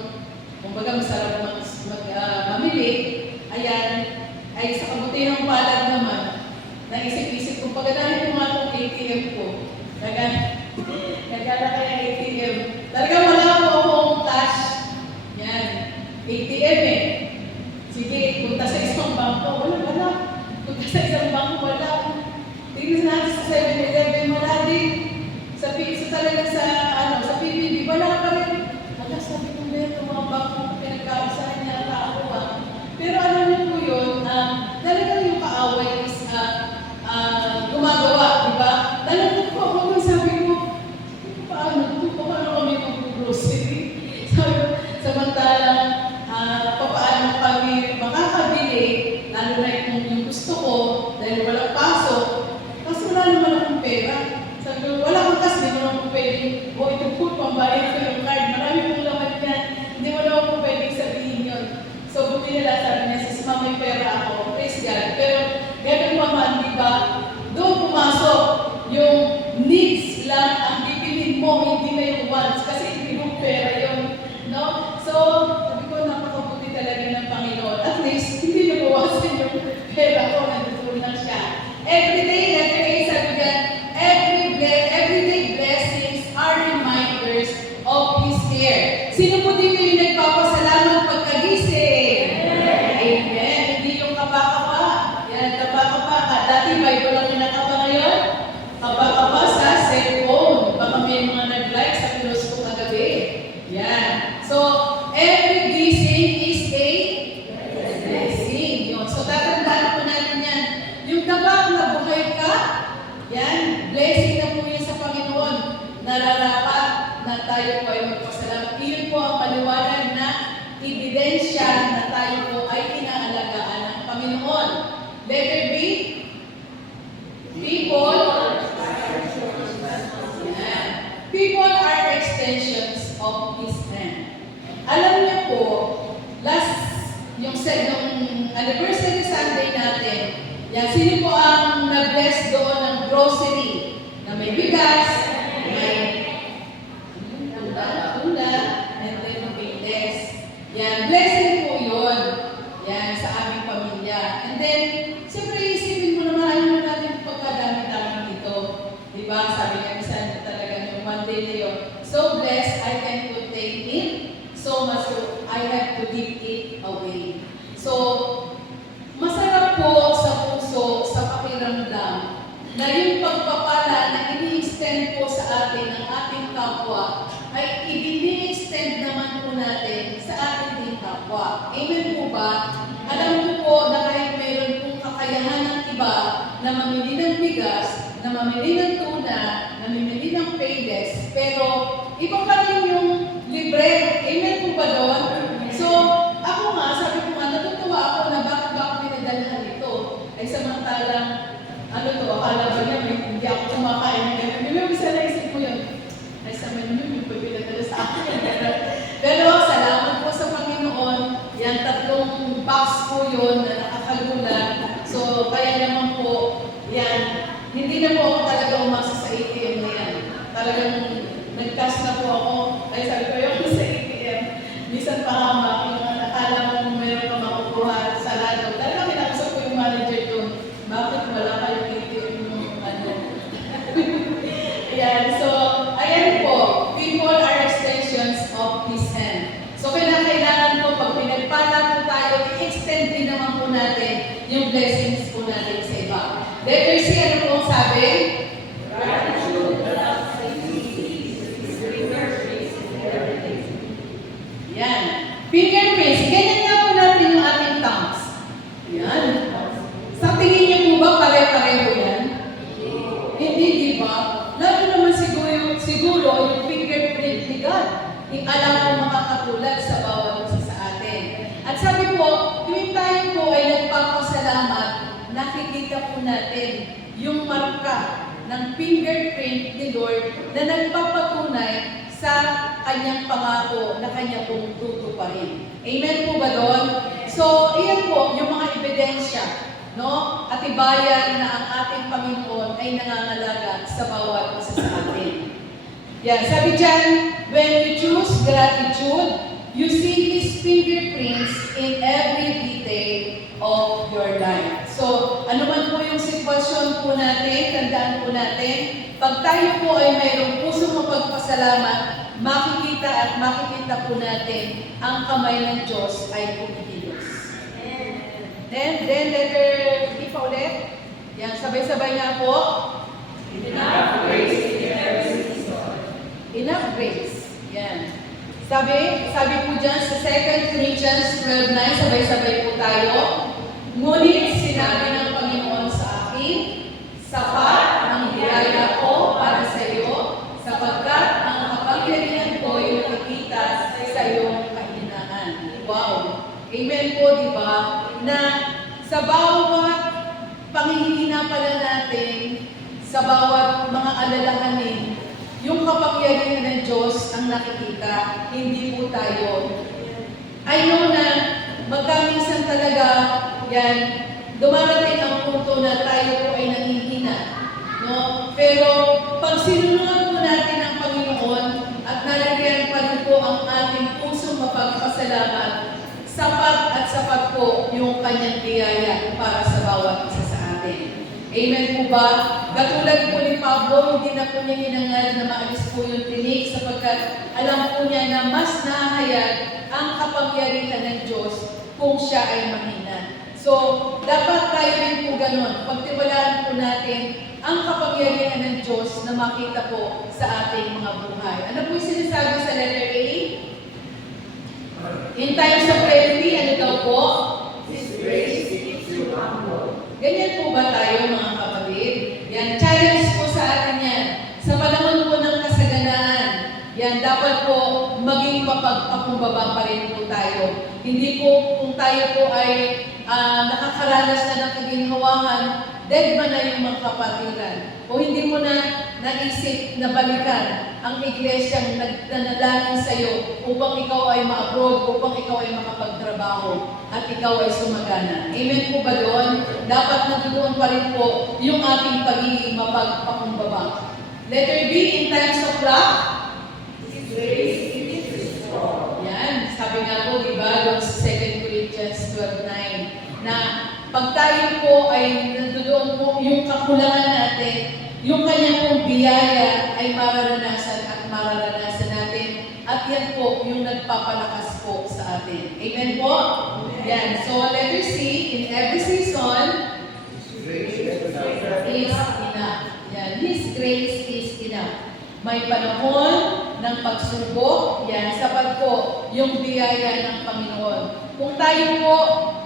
Kumbaga masarap mamili. Ayan, ay sa kabutihang palad naman, naisip-isip ko, pagkadahin ko nga itong ATM ko, nagkala kaya ATM. Talaga wala po akong cash. Yan, ATM eh. Sige, punta sa isang bangko. Wala. Punta sa isang bangko, wala. Tingnan natin sa 7-Eleven, wala din. Sa talaga sa PBB, wala pa rin. Wala, sabi ko na ito, mga bangko, pinagkakasahan niya ang tao ah. Pero alam niyo po yun, talagang yung kaaway is gumagawa, di ba? Talagang po ako nung sabi ko, paano to? mabayad ko yung card. Marami pong laman yan. Hindi mo naman po pwedeng sabihin yun. So, buti nila sabi niya, sis, ma'am, may pera ako. Praise God. Pero, ganun pa man, di ba? Doon pumasok yung needs lang ang pipilin mo, hindi na yung wants. Kasi hindi mo pera yun. No? So, sabi ko, napakabuti talaga ng Panginoon. At least, hindi nabawasan yung pera ko. Nandito lang siya. Everyday, letter A, sabi niya, everyday blessings are reminders of His care. Sino po dito yung nagpapasalamat pagkagising? Amen. Hindi yung kapa-kapa. Yan, kapa-kapa. Dati Bible lang yung nakapa ngayon. Kapa-kapa sa cellphone. Baka may mga nag-like sa pinost ko kagabi. Yan. So, every gising is a blessing. Yun. So, tatandaan po natin yan. Yung tabak na buhay ka, yan, blessing na po yan sa Panginoon. Nararapat na tayo po ay magpasalamat. Iyon po ang paliwanag na ebidensya na tayo po ay inaalagaan ng Panginoon. Letter B, people. Yan. People are extensions of His hand. Alam niyo po, yung anniversary Sunday natin, yan, sino po ang na-bless doon ng grocery? Na may bigas, may tunda, and then may less. Yan, blessing po yun. Yan, sa aming pamilya. And then, siyempre, isipin mo naman, ayaw natin pagkadami-dami dito. Diba? Sabi nga, minsan talaga yung Monday na yun. So blessed, I can contain it. So much, I have to give it away. So, masarap po sa puso, sa pakiramdam, na yung pagpapala na ini-extend po sa atin ng ating kapwa, ay i-extend naman po natin sa ating din kapwa. Amen po ba? Alam mo po na kahit mayroon pong kakayahan ng iba na mamili ng bigas, na mamili ng tuna, na mamili ng payless, pero iba pa rin yung libre. Amen po ba doon? So, ako nga, sabi ko nga, natutuwa ako na bakit ba ako pinadalhan ito? Ay samantalang, akala ba niya, hindi ako kumakain ng gano'n. May bisa na isip ko yun. Ay sa menu, yung pinadala sa akin. Pero salamat po sa Panginoon. Yan, 3 box po yun na nakakagulat. So, kaya naman po, yan, hindi na po ako talaga umasa sa ATM na yan. Talagang nag-cash na po ako. Ay sabi ko, yung sa ATM, minsan pahamak, yung nakala mo kung meron ka makukuha sa lado. Talagang kinakusap ko yung manager doon. Bakit wala kayong ATM yung ano? Ayan, so, ayan po, people are extensions of His hand. So, kailangan po, pag pinagpala po tayo, i-extend din naman po natin yung blessings po natin sa iba. Letter C, ano po ang sabi? Yan. Fingerprints. Ganyan nga po natin yung ating thumbs. Yan. Sa tingin niyo po ba pare-pareho yan? Hindi, di ba? Lalo naman siguro yung fingerprint ni God. Yung alam ko makakatulad sa bawat isa sa atin. At sabi po, tuwing tayo po ay nagpapasalamat, nakikita po natin yung marka ng fingerprint ni Lord na nagpapatunay sa kanyang pangako na kanya pong tutuparin. Amen po ba doon? So, iyan po yung mga ebidensya, no? At ibayan na ang ating Panginoon ay nangangalaga sa bawat isa sa atin. Yan, sabi dyan, when you choose gratitude, you see His fingerprints in every detail of your life. So, ano man po yung sitwasyon po natin, tandaan po natin, pag tayo po ay mayroong pusong mapagpasalamat, makikita at makikita po natin ang kamay ng Diyos ay kumikilos. Then letter B pa ulit. Yan, sabay-sabay nga po. Enough grace in every season. Enough grace. Yan. Sabi po dyan sa 2 Corinthians 12:9, sabay-sabay po tayo. Ngunit sinabi ng Panginoon sa akin, sapat ang biyaya ko para sa iyo, sapagkat ang kapangyarihan ko ay nakikita sa iyong kahinaan. Wow! Amen po, di ba? Na sa bawat panghihina pala natin, sa bawat mga alalahanin, yung kapangyarihan ng Diyos ang nakikita, hindi po tayo. I know na magkaminsan talaga yan, dumarating ang punto na tayo po ay nanghihina. No? Pero pag sinunod po natin ang Panginoon at nalagyan pa rin po ang ating pusong mapagpasalamat, sapat at sapat po yung kanyang biyaya para sa bawat isa sa atin. Amen po ba? Katulad po ni Pablo, hindi na po niya hinangad na maalis po yung tinik sapagkat alam po niya na mas nahayag ang kapangyarihan ng Diyos kung siya ay mahina. So, dapat tayo rin po ganun. Pagtiwalaan po natin ang kapangyarihan ng Diyos na makita po sa ating mga buhay. Ano po yung sinasabi sa letter A? In times of plenty, ano daw po? His grace keeps you humble. Ganyan po ba tayo mga kapatid? Yan, challenge po sa atin yan. Sa panahon po ng kasaganaan, yan, dapat po maging mapagpakumbaba pa rin po tayo. Hindi po kung tayo po ay nakakaranas na ng kaginhawahan, dead ba na yung mga kapatiran? O hindi mo na naisip na balikan ang iglesyang nagdanalangin sa iyo upang ikaw ay ma-abroad, upang ikaw ay makapagtrabaho at ikaw ay sumagana. Amen po ba doon? Dapat nandoon pa rin po yung ating pagiging mapagpakumbaba. Letter B, in times of lack, His grace keeps you strong. yan, sabi nga po, di ba, doon sa 2 Corinthians 12:9, na pag tayo po ay nandoon po yung kakulangan natin, yung kanyang pong biyaya ay mararanasan at mararanasan natin. At yan po yung nagpapalakas po sa atin. Amen po? Yan. So, letter C, in every season, His grace is is enough. Yan. His grace is enough. May panahon ng pagsubok, yan, sapat po yung biyaya ng Panginoon. Kung tayo po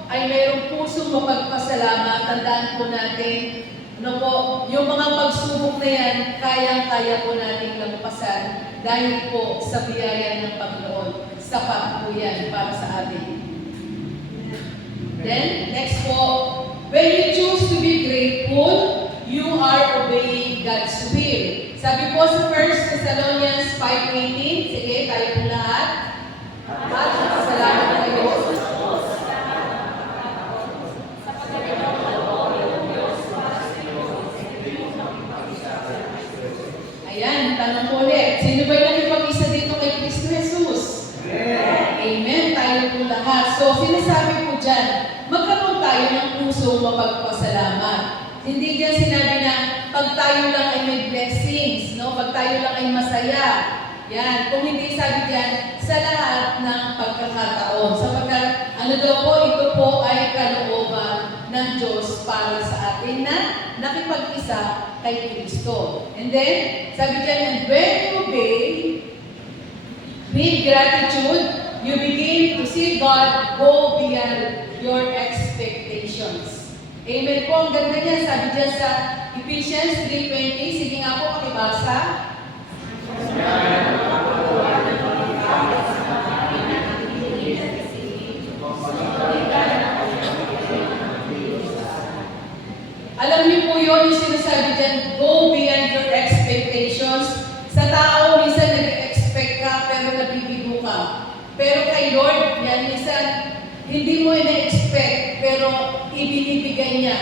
ay mayroong pusong mapagpasalamat, tandaan po natin, ano po, yung mga pagsubok na yan, kayang-kaya po nating lampasan dahil po sa biyaya ng Panginoon. Sapat po yan para sa atin. Then, next po, when you choose to be grateful, you are obeying God's will. Sabi po sa 1 Thessalonians 5:18, sige, tayo po lahat. At salamat kayo. Ayan, tanong ko ulit. Sino ba yung nakipag-isa dito kay Kristo Jesus? Amen. Tayo po lahat. So, sinasabi ko dyan, magkaroon tayo ng pusong mapagpasalamat. Hindi dyan sinabi na pag tayo lang ay may blessings, no? Pag tayo lang ay masaya. Yan. Kung hindi sabi dyan, sa lahat ng pagkakataon. Sapagkat, ano daw po, ito po ay kalooban ng Diyos para sa atin na nakipag-isa kay Kristo. And then, sabi dyan, and when you obey with gratitude, you begin to see God go beyond your expectations. Amen po. Ang ganda niya, sabi dyan sa Ephesians 3:20. Sige nga po, pakibasa. Alam niyo po yun, yung sinasabi dyan, go beyond your expectations. Sa tao, minsan nag-expect ka, pero nabibigo ka. Pero kay Lord, yan, minsan, hindi mo ina-expect, pero ibinibigay niya.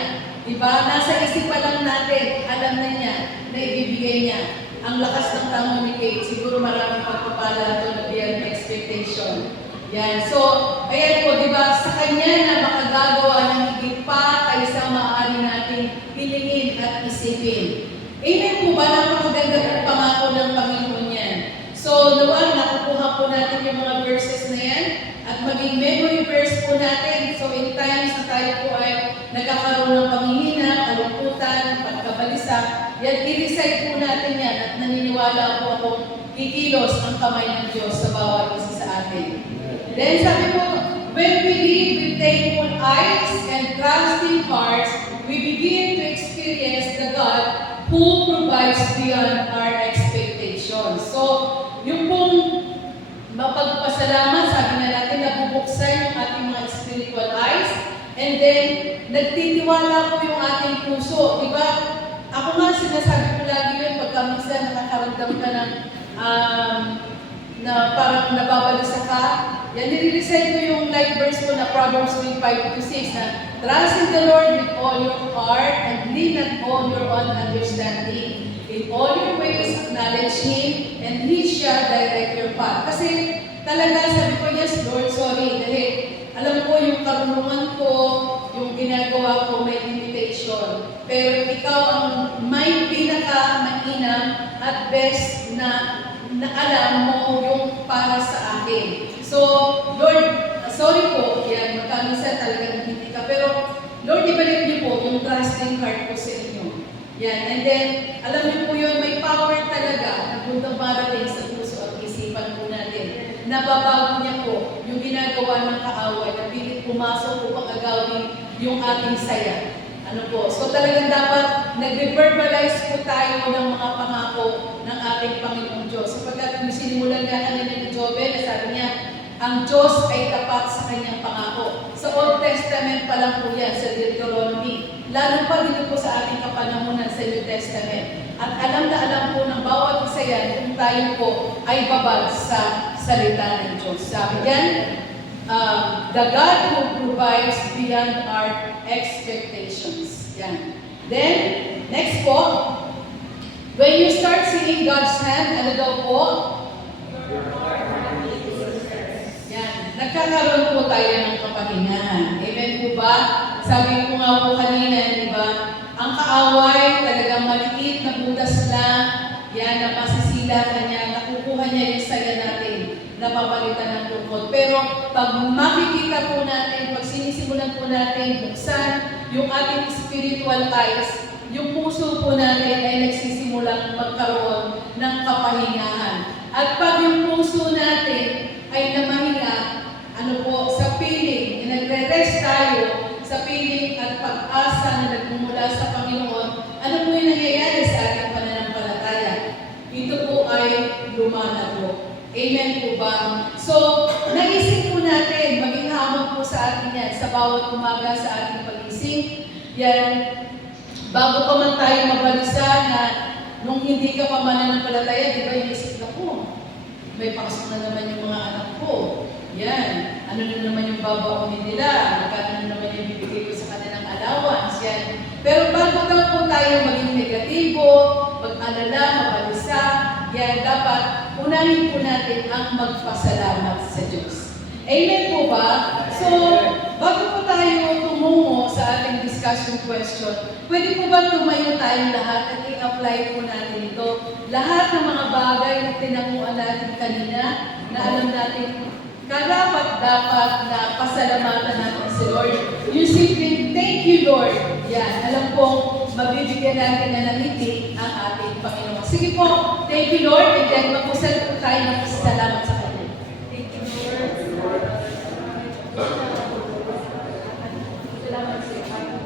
Diba? Nasa isipan lang natin, alam na niya, na ibibigay niya. Ang lakas ng tanong ni Kate, siguro maraming pagpapala ito na beyond expectation. Yan. So, ayan po, di ba, sa Kanya na makagagawa ng higit pa kaysa maaari natin hilingin at isipin. Amen po ba? Napakaganda ng pangako ng Panginoon yan. So, nawa, nakukuha po natin yung mga verses na yan at maging memory verse po natin. So, in times na tayo po ay nagkakaroon ng panghihina, kalungkutan, pagkabalisa, yan, i-recite po natin yan at naniniwala po akong kikilos ang kamay ng Diyos sa bawat isa sa atin. Then sabi po, when we live with thankful eyes and trusting hearts, we begin to experience the God who provides beyond our expectations. So, yung pong mapagpasalamat, sabi na natin, nabubuksan yung ating mga spiritual eyes, and then, nagtitiwala po yung ating puso. Diba? Ako nga, sinasabi ko lagi yun, pagka minsan nakakaranda nakaramdam ka ng na parang nababalisa ka, yan, nire-recite mo yung like verse ko na Proverbs 3:5-6 na trust in the Lord with all your heart and lean not on your own understanding. In all your ways, acknowledge Him and He shall direct your path. Kasi talaga sabi ko, yes Lord, sorry, dahil alam ko yung karunungan ko, yung ginagawa ko, may limitation. Pero ikaw ang may pinaka-mainam at best na alam mo yung para sa akin. So, Lord, sorry po, yan, magkamisa talaga hindi ka. Pero, Lord, ibalik niyo po yung trusting heart ko sa inyo. Yan, and then, alam niyo po yun, may power talaga na puntang marating sa puso at isipan po natin. Nababago niya po yung ginagawa ng kaaway na pilit pumasok upang agawin yung ating saya. Ano po? So talagang dapat nag-verbalize po tayo ng mga pangako ng ating Panginoong Diyos. Sapagkat yung sinimulan nga kanina ni Jobel, sabi niya, ang Diyos ay tapat sa kanyang pangako. Sa Old Testament pa lang po yan, sa Deuteronomy. Lalo pa dito po sa ating kapanahunan sa New Testament. At alam na alam po ng bawat isa yan kung tayo po ay babag sa salita ng Diyos. Sabi yan, the God who provides beyond our expectations. Yan. Then, next po, when you start seeing God's hand, ano daw po? Yan. Nagkakaroon po tayo ng kapahingahan. Amen po ba? Sabi ko nga po kanina, di ba? Ang kaaway, talagang maliit na butas lang, yan, na masisila ka niya, nakukuha niya yung saya natin, napapalitan ng lungkot. Pero pag makikita po natin, pag sinisimulan po natin buksan yung ating spiritual eyes, yung puso po natin ay nagsisimulang magkaroon ng kapahingahan. At pag yung puso natin ay namahinga, ano po, sa piling, nagre-rest tayo sa piling at pag-asa na nagmumula sa Panginoon, ano po yung nangyayari sa ating pananampalataya? Ito po ay lumalago. Amen po ba? So, naisip po natin, maging hamon po sa atin yan, sa bawat umaga sa ating pag-isip. Yan, bago pa man tayo mabalisa na nung hindi ka pa mananampalataya, di ba inisip na po, may pasok na naman yung mga anak ko. Yan, ano na naman yung babaunin nila, magkano na naman yung bibigay ko sa kanilang allowance. Yan. Pero bago daw po tayo maging negatibo, mag-alala, mabalisa, yan, dapat unahin po natin ang magpasalamat sa Diyos. Amen po ba? So, bago po tayo tumungo sa ating discussion question, pwede po ba tumayo tayong lahat at i-apply po natin ito? Lahat ng mga bagay na tinamuan natin kanina, na alam natin, karapat-dapat na pasalamatan natin si Lord. You simply, thank you Lord. Yan, alam po, mabibigyan natin na nangiti ang ating Panginoon. Sige po, thank you Lord, and then magpusal po tayo ng pasalamat sa Kanya. Thank you Lord. Salamat sa iyo.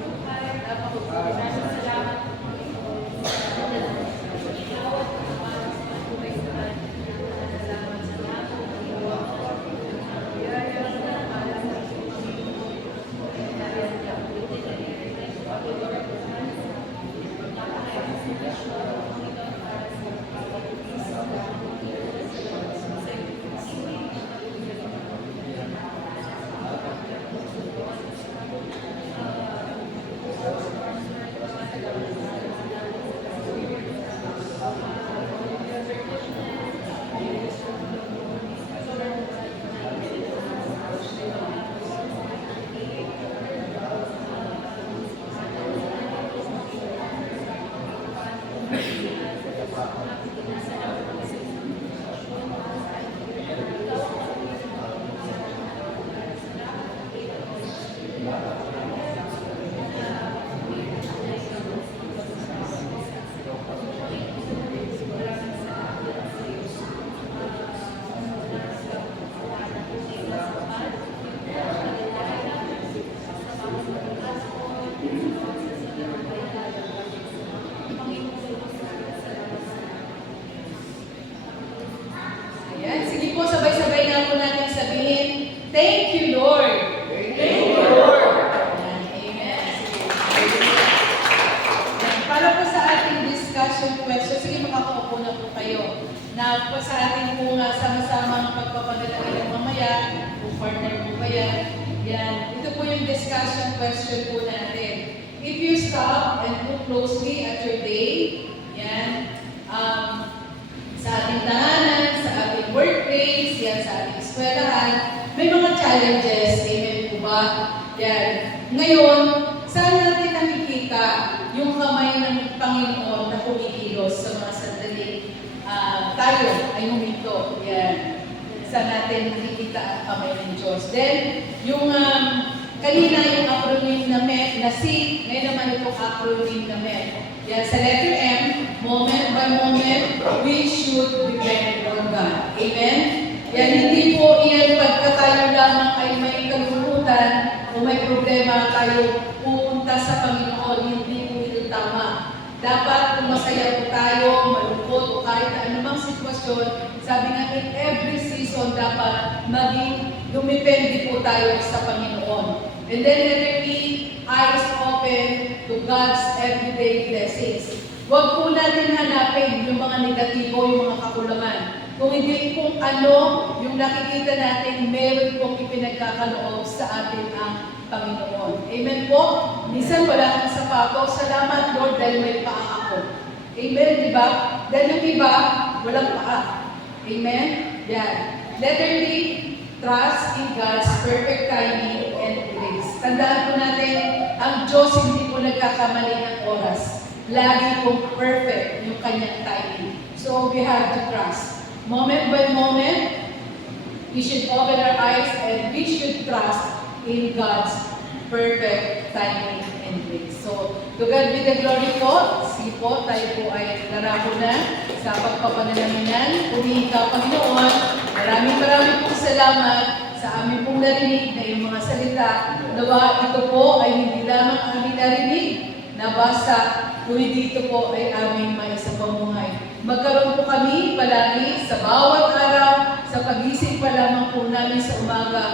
discussion question, sige makakaupo na po kayo. Na po sa ating po nga sama-samang pagpapadala mamaya, kung partner po ba yan. Ito po yung discussion question po natin. If you stop and look closely at your day, yan, sa ating tahanan, sa ating workplace, yan, sa ating eskwelahan, may mga challenges, amen po ba? Yan. Ngayon, saan natin nakikita yung kamay ng Panginoon na kumikilos sa mga sandaling tayo ay huminto. Yan. Saan natin nakikita ang kamay ng Diyos. Then, yung kanina yung acronym na MET, na C, ngayon naman itong acronym na MET. Yan, sa letter M, moment by moment, we should depend on God. Amen? Yan, hindi po iyan pagka tayo lamang ay may kalulutan o may problema tayo pupunta sa Panginoon, hindi po ito tama. Dapat kung masaya po tayo, malungkot o kahit anumang sitwasyon, sabi nga in every season dapat maging dumipende po tayo sa Panginoon. And then letter E, eyes open to God's everyday blessings. Huwag po natin hanapin yung mga negatibo, yung mga kakulangan. Kung hindi kung ano yung nakikita natin, meron pong ipinagkakaloob sa atin ang Panginoon. Amen po? Minsan wala kang sapatos. Salamat Lord dahil may paa ako. Amen, di ba? Dahil yung iba, walang paa. Amen? Yan. Letter D, trust in God's perfect timing and grace. Tandaan po natin, ang Diyos hindi po nagkakamali ng oras. Lagi pong perfect yung kanyang timing. So we have to trust. Moment by moment, we should open our eyes and we should trust in God's perfect timing and grace. So, to God be the glory po. Sige po, tayo po ay narako na sa pagpapanalangin. Purihin ka, Panginoon. Maraming pong salamat sa aming pong narinig na yung mga salita. Nawa ito po ay hindi lamang aming narinig, nabasa, kundi dito po ay aming may sa pamuhay. Magkaroon po kami palagi sa bawat araw, sa pagising pa lamang po namin sa umaga.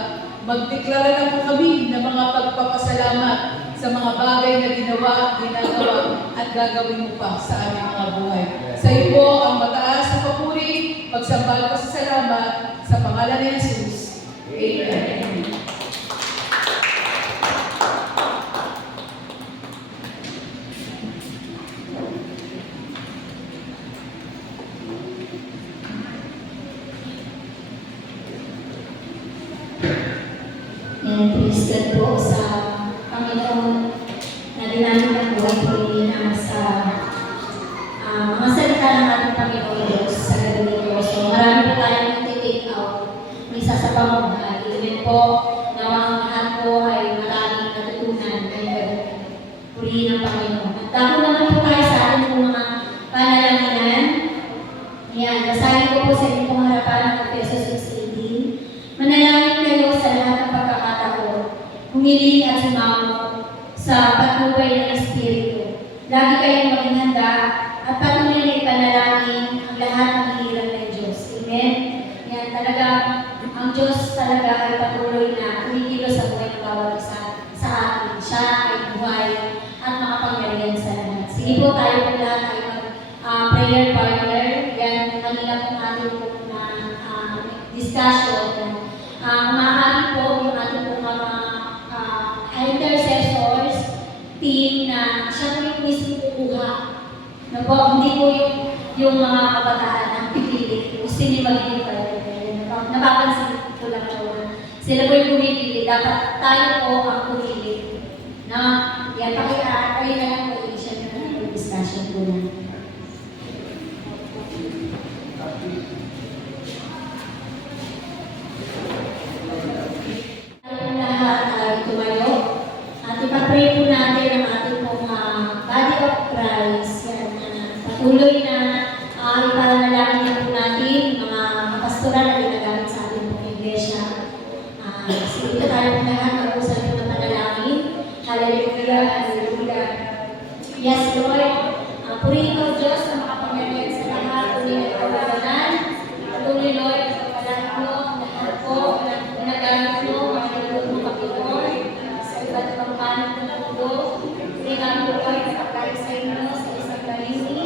Magdeklara na po kami ng mga pagpapasalamat sa mga bagay na ginagawa at gagawin mo pa sa aming mga buhay. Sa iyo po ang mataas na papuri, pagsambal ko sa salamat sa pangalan ni Jesus. Amen. And praise God po sa Panginoon na dinamit ang buhay po na sa mga salita ng ating Panginoon Diyos sa gabi nito. So marami po tayong take out ng isa sa pamuhay. Even po na ang lahat po ay maraming natutunan ngayong gabi. Purihin ang Panginoon. At dako naman po tayo sa ating po mga panalanginan. Yan, basahin ko po sa inyong pong harapan ng Efesos 6:18. Manalangin kayo sa lahat ng pagkakataon, humiling at sumamo sa patnubay ng Espiritu. Lagi kayong maging handa at patuloy na ipanalangin ang lahat ng hihirap ng Diyos. Amen? Yan talaga, ang Diyos talaga ay patuloy na kumikilos sa buhay ng bawat isa sa atin. Siya ay buhay at makapangyarihan sa lahat. Sige po tayo po lahat ay prayer partner. Yan, kanila pong ating discussion. Maaari po yung ating pong mga intercessors team na siya po yung mismo kukuha. Na po, hindi po yung mga kabataan ang pipili. Gusto niyo magiging partner. Napapansin ko lang po. Sila po yung pumipili. Dapat tayo po ang pumili. Na, yan, pakita na lang po yung siya na discussion po na. Ipag-pray po natin ang ating pong body of Christ. Yan, patuloy na ipanalangin niyo po natin mga pastoral na ginagamit sa ating pong iglesia. Sige tayo po lahat mag-usap ng panalangin. Hallelujah, hallelujah. Yes, Lord. Purihin ko Diyos na makapangyarihan sa lahat. Purihin ko kawalan. Patuloy, Lord, pagpalain mo ang lahat po na ginagamit mo, mga nilulog mo Panginoon. Iba't pangkanan ng mundo, hindi namin po kayo sa pagkain sa inyo sa isang kalini.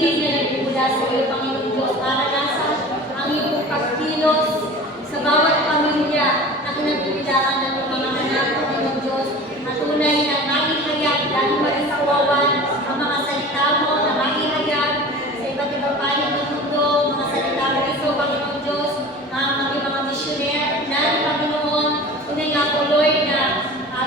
pag-ibig na nagmumula sa iyo, Panginoon Diyos, maranasan ang iyong pagkilos sa bawat pamilya na kinagbibilangan ng mga anak, Panginoon Diyos, at tunay na maihayag dahil marisawawan ang mga salita mo na maihayag sa iba't ibang panig ng mundo, mga salita mo ito, Panginoon Diyos, maging mga missionaire na, Panginoon, tunay nga po, Lord, na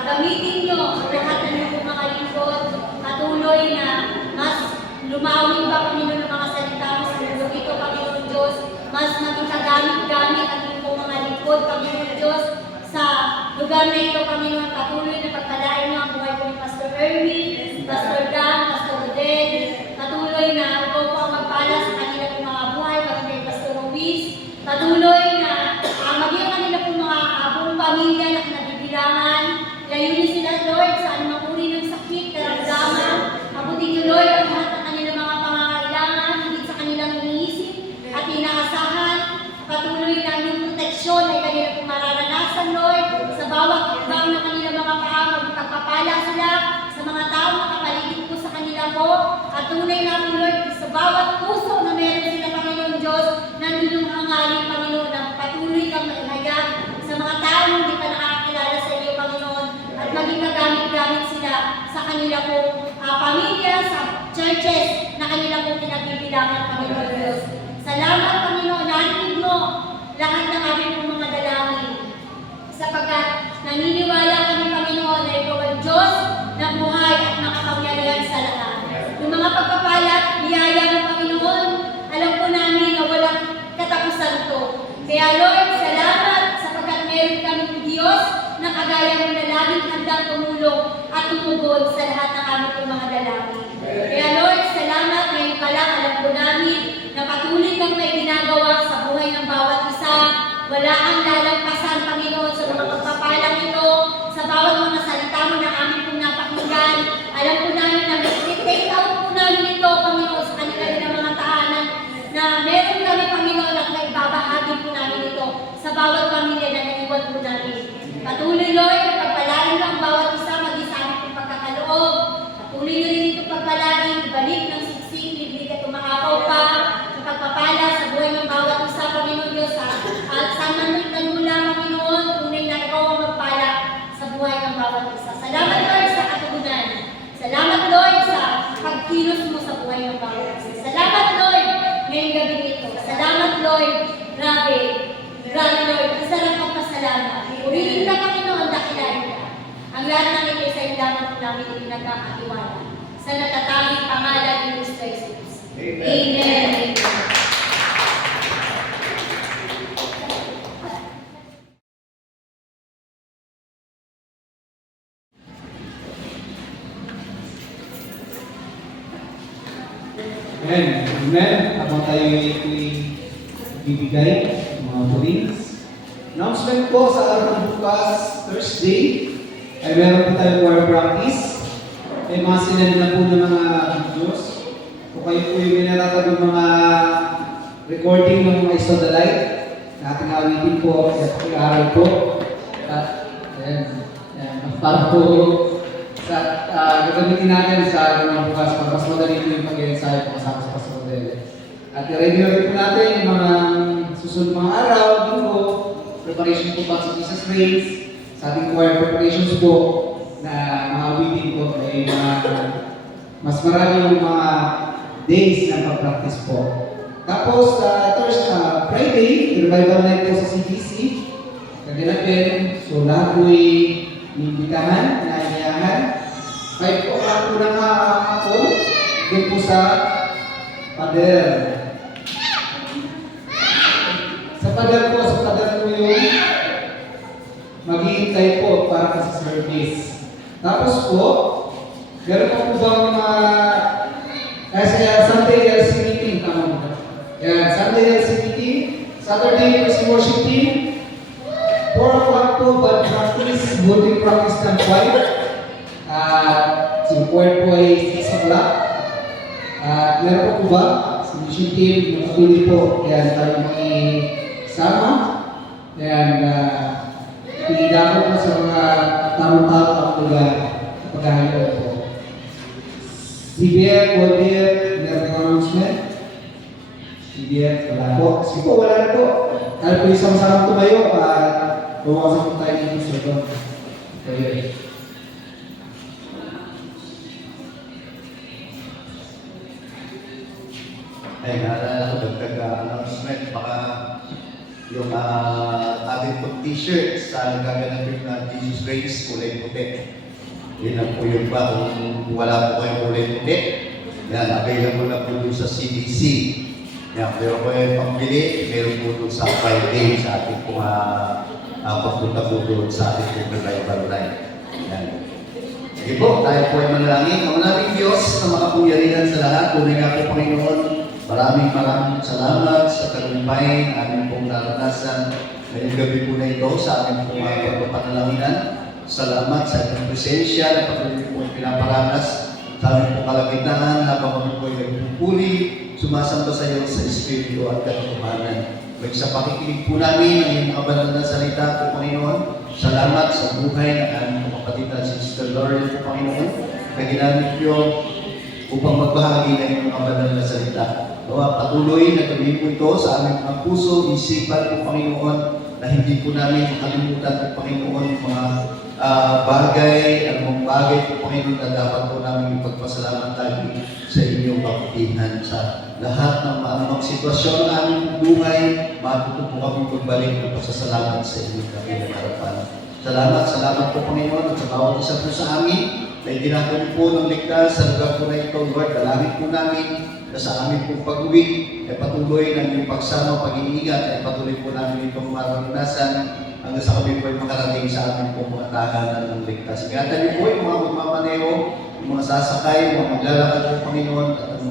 gamitin nyo ang lahat ng iyong mga lingkod, patuloy na mas lumawin pa, Panginoon, ng mga salita mo sa mundo ito, Panginoon Diyos, mas maging kagamit-gamit ang iyong mga lingkod, Panginoon Diyos, sa lugar na ito, Panginoon, patuloy na pagpalain mo ang buhay ko ni Pastor Erwin, Pastor Dan, Pastor Oded, patuloy na ikaw po ang magpala sa kanilang mga buhay, maging kay Pastor Ruiz, patuloy na maging ang kanilang mga buong pamilya na kinabibilangan, layunin sila, Lord, sa anumang uri ng sakit, karamdaman, abutin niyo, Lord, ang lahat ng kanilang mga pangangailangan, hindi sa kanilang iniisip at inaasahan, patuloy na yung proteksyon ay kanilang mararanasan, Lord, sa bawat ibang ng kanilang mga pahamag, pagpapala sila sa mga tao na kapaligid po sa kanila po, at tunay na po, Lord, sa bawat puso na meron sila, Panginoon Diyos, nandun yung hangarin, Panginoon, na patuloy kang maihayag sa mga tao na hindi pa nakakilala sa iyo, Panginoon, at maging kagamit-gamit sila sa kanila po pamilya, sa churches na kanila po pinagbibilangan, Panginoon Diyos. Salamat, Panginoon, narinig mo lahat ng aming mga dalangin. Sapagkat naniniwala kami, Panginoon, na ikaw ang Diyos na buhay at makapangyarihan sa lahat. Yung mga pagpapala, biyaya mo, Panginoon, alam po namin na walang katapusan to. Kaya, Lord, salamat sapagkat meron kaming Diyos na kagaya mo na laging handang tumulong at tumugon sa lahat ng aming mga dalangin. Kaya, Lord, salamat ngayon pa lang, alam po namin na patuloy kang may ginagawa sa buhay ng bawat isa. Wala ang lalampasan, Panginoon, sa mga pagpapalang ito, sa bawat mga salita mo na amin pong napakinggan. Alam po namin na take out po namin ito, Panginoon, sa kanila ng mga tahanan na meron kami, Panginoon, at may babahagi po namin ito sa bawat pamilya na naiwan po namin. Patuloy, Lord, na pagpalain mo ang bawat isa, maging sa aming pong pagkakaloob. Patuloy nyo rin ito pagpalain, ibalik ng siksik, liblig at umakapaw pa, sa pagpapala sa buhay ng bawat isa, Panginoon Diyos, at sa nanutan mo lang, Panginoon, tunay na ikaw ang magpala sa buhay ng bawat isa. Salamat, Lord, sa katugunan. Salamat, Lord, sa pagkilos mo sa buhay ng bawat isa. Salamat, Lord, ngayong gabi nito. Salamat, Lord, grabe, Lord, ang sarap magpasalamat. Purihin ka, Panginoon, dakilain ka. Ang lahat ng ito sa iyo lamang po namin pinagkakatiwala. Sa natatanging pangalan ni Kristo Jesus. Amen. Amen. Amen. Habang tayo bibigay, mga pulings. Announcement po sa araw ng bukas, Thursday, ay meron po tayo choir practice. May mga sinend na po ng mga videos. Kung kayo po yung minaratagang mga recording ng mga Isodalite, na ating awitin po sa pag-aaral po. At, para po sa gagamitin natin sa araw ng bukas, para mas madali po yung pag-ensayo po kasama sa Pastor Odel. At i-ready na rin po natin yung mga susunod mga araw, linggo, preparation po back sa Jesus Reigns, sa ating choir preparations po na mga awitin po ay mas marami yung mga days na pag-practice po. Tapos, Friday, revival night po sa CBC, kaganapin, so lahat po ay nimbitahan, naiyahan. 5 o'clock po ng hapon, doon po sa Pader. Sa Pader po yung maghihintay po para sa service. Tapos po, meron po ba mga Sunday LC meeting, tama mo ba? Yan, Sunday LC meeting, Saturday LC worship team, 4 o'clock po, band practice, voting practice ng choir. Si choir po ay 6 o'clock. Meron po ba? Si mission team, nakatuloy po, yan tayo makisama. Yan, pinidako po sa mga tamang-tao at paghahayo po. CBF, Wadier, meron announcement. GDF, wala po. Sige po, wala na po. Tayo po isang-sama tumayo at bumawasan po tayo dito sa ito. Okay. Ay, naalala ko, dagdag announcement, baka yung ating pong t-shirt sa nagaganapin na Jesus Grace, kulay puti. Yun lang po yun ba, kung wala po kayong kulay puti, yan, available na po dun sa CDC. Yan, pero po yung pambili, meron po dun sa Friday sa ating pong pagpunta po dun sa ating pong revival night. Yan. Sige po, tayo po ay manalangin. Ang naming Diyos na makapangyarihan sa lahat, tunay nga po Panginoon, maraming salamat sa tagumpay na aming pong naranasan ngayong gabi po na ito sa aming pong mga pagpapanalangin. Salamat sa inyong presensya na patuloy po pinaparanas sa aming pong kalagitnaan habang kami po ay nagpupuri, sumasamba sa iyo sa Espiritu at katotohanan. Sa pakikinig po namin ang iyong mga banal na salita po Panginoon. Salamat sa buhay ng aming kapatid na si Sister Lauren po Panginoon na ginamit niyo upang magbahagi ng iyong mga banal na salita. Nawa patuloy na tuloy po ito sa aming mga puso, isipan po Panginoon na hindi po namin makalimutan po Panginoon mga bagay, anong bagay po Panginoon na dapat po namin ipagpasalamat lagi sa inyong kabutihan sa lahat ng mga sitwasyon ng aming buhay, matuto po kami pagbalik ng pasasalamat sa inyong kabilang harapan. Salamat po Panginoon at sa bawat isa po sa amin na itinakon po ng ligtas sa lugar po na ito, Lord. Dalangin po namin na sa amin pong pag-uwi ay patuloy ng iyong pagsama, pag-iingat ay patuloy po namin itong maranasan hanggang sa kami po ay makarating sa amin pong mga tahanan ng ligtas. Ingatan niyo po yung mga magmamaneho, yung mga sasakay, yung mga maglalakad po Panginoon at ang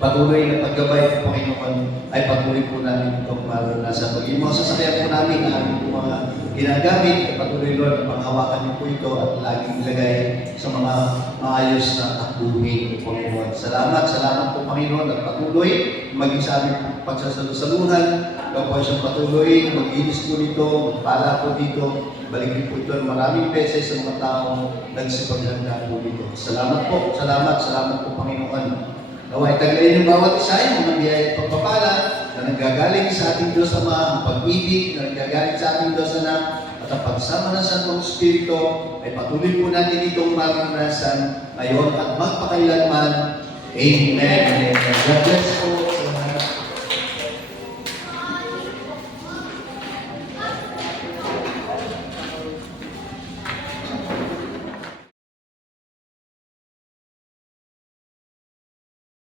patuloy na paggabay po Panginoon ay patuloy po namin itong maranasan. Pag yung mga sasakyan po namin na aming po mga ginagamit, ay patuloy Lord, panghawakan niyo po ito at laging ilagay sa mga maayos na takbuhin po Panginoon. Salamat po Panginoon at patuloy maging sa aming pagsasalusaluhan. Ikaw po siyang patuloy, mag-inis po nito, magpala po dito, balikin po ito maraming beses sa mga taong nagsipaghanda po dito. Salamat po Panginoon. Naway taglayin ng bawat isa yung mga biyaya at pagpapala na nanggagaling sa ating Diyos Ama, ang pag-ibig na nanggagaling sa ating Diyos Anak, at ang pagsama ng Santong Espiritu ay patuloy po natin itong maranasan ngayon at magpakailanman. Amen. God bless po.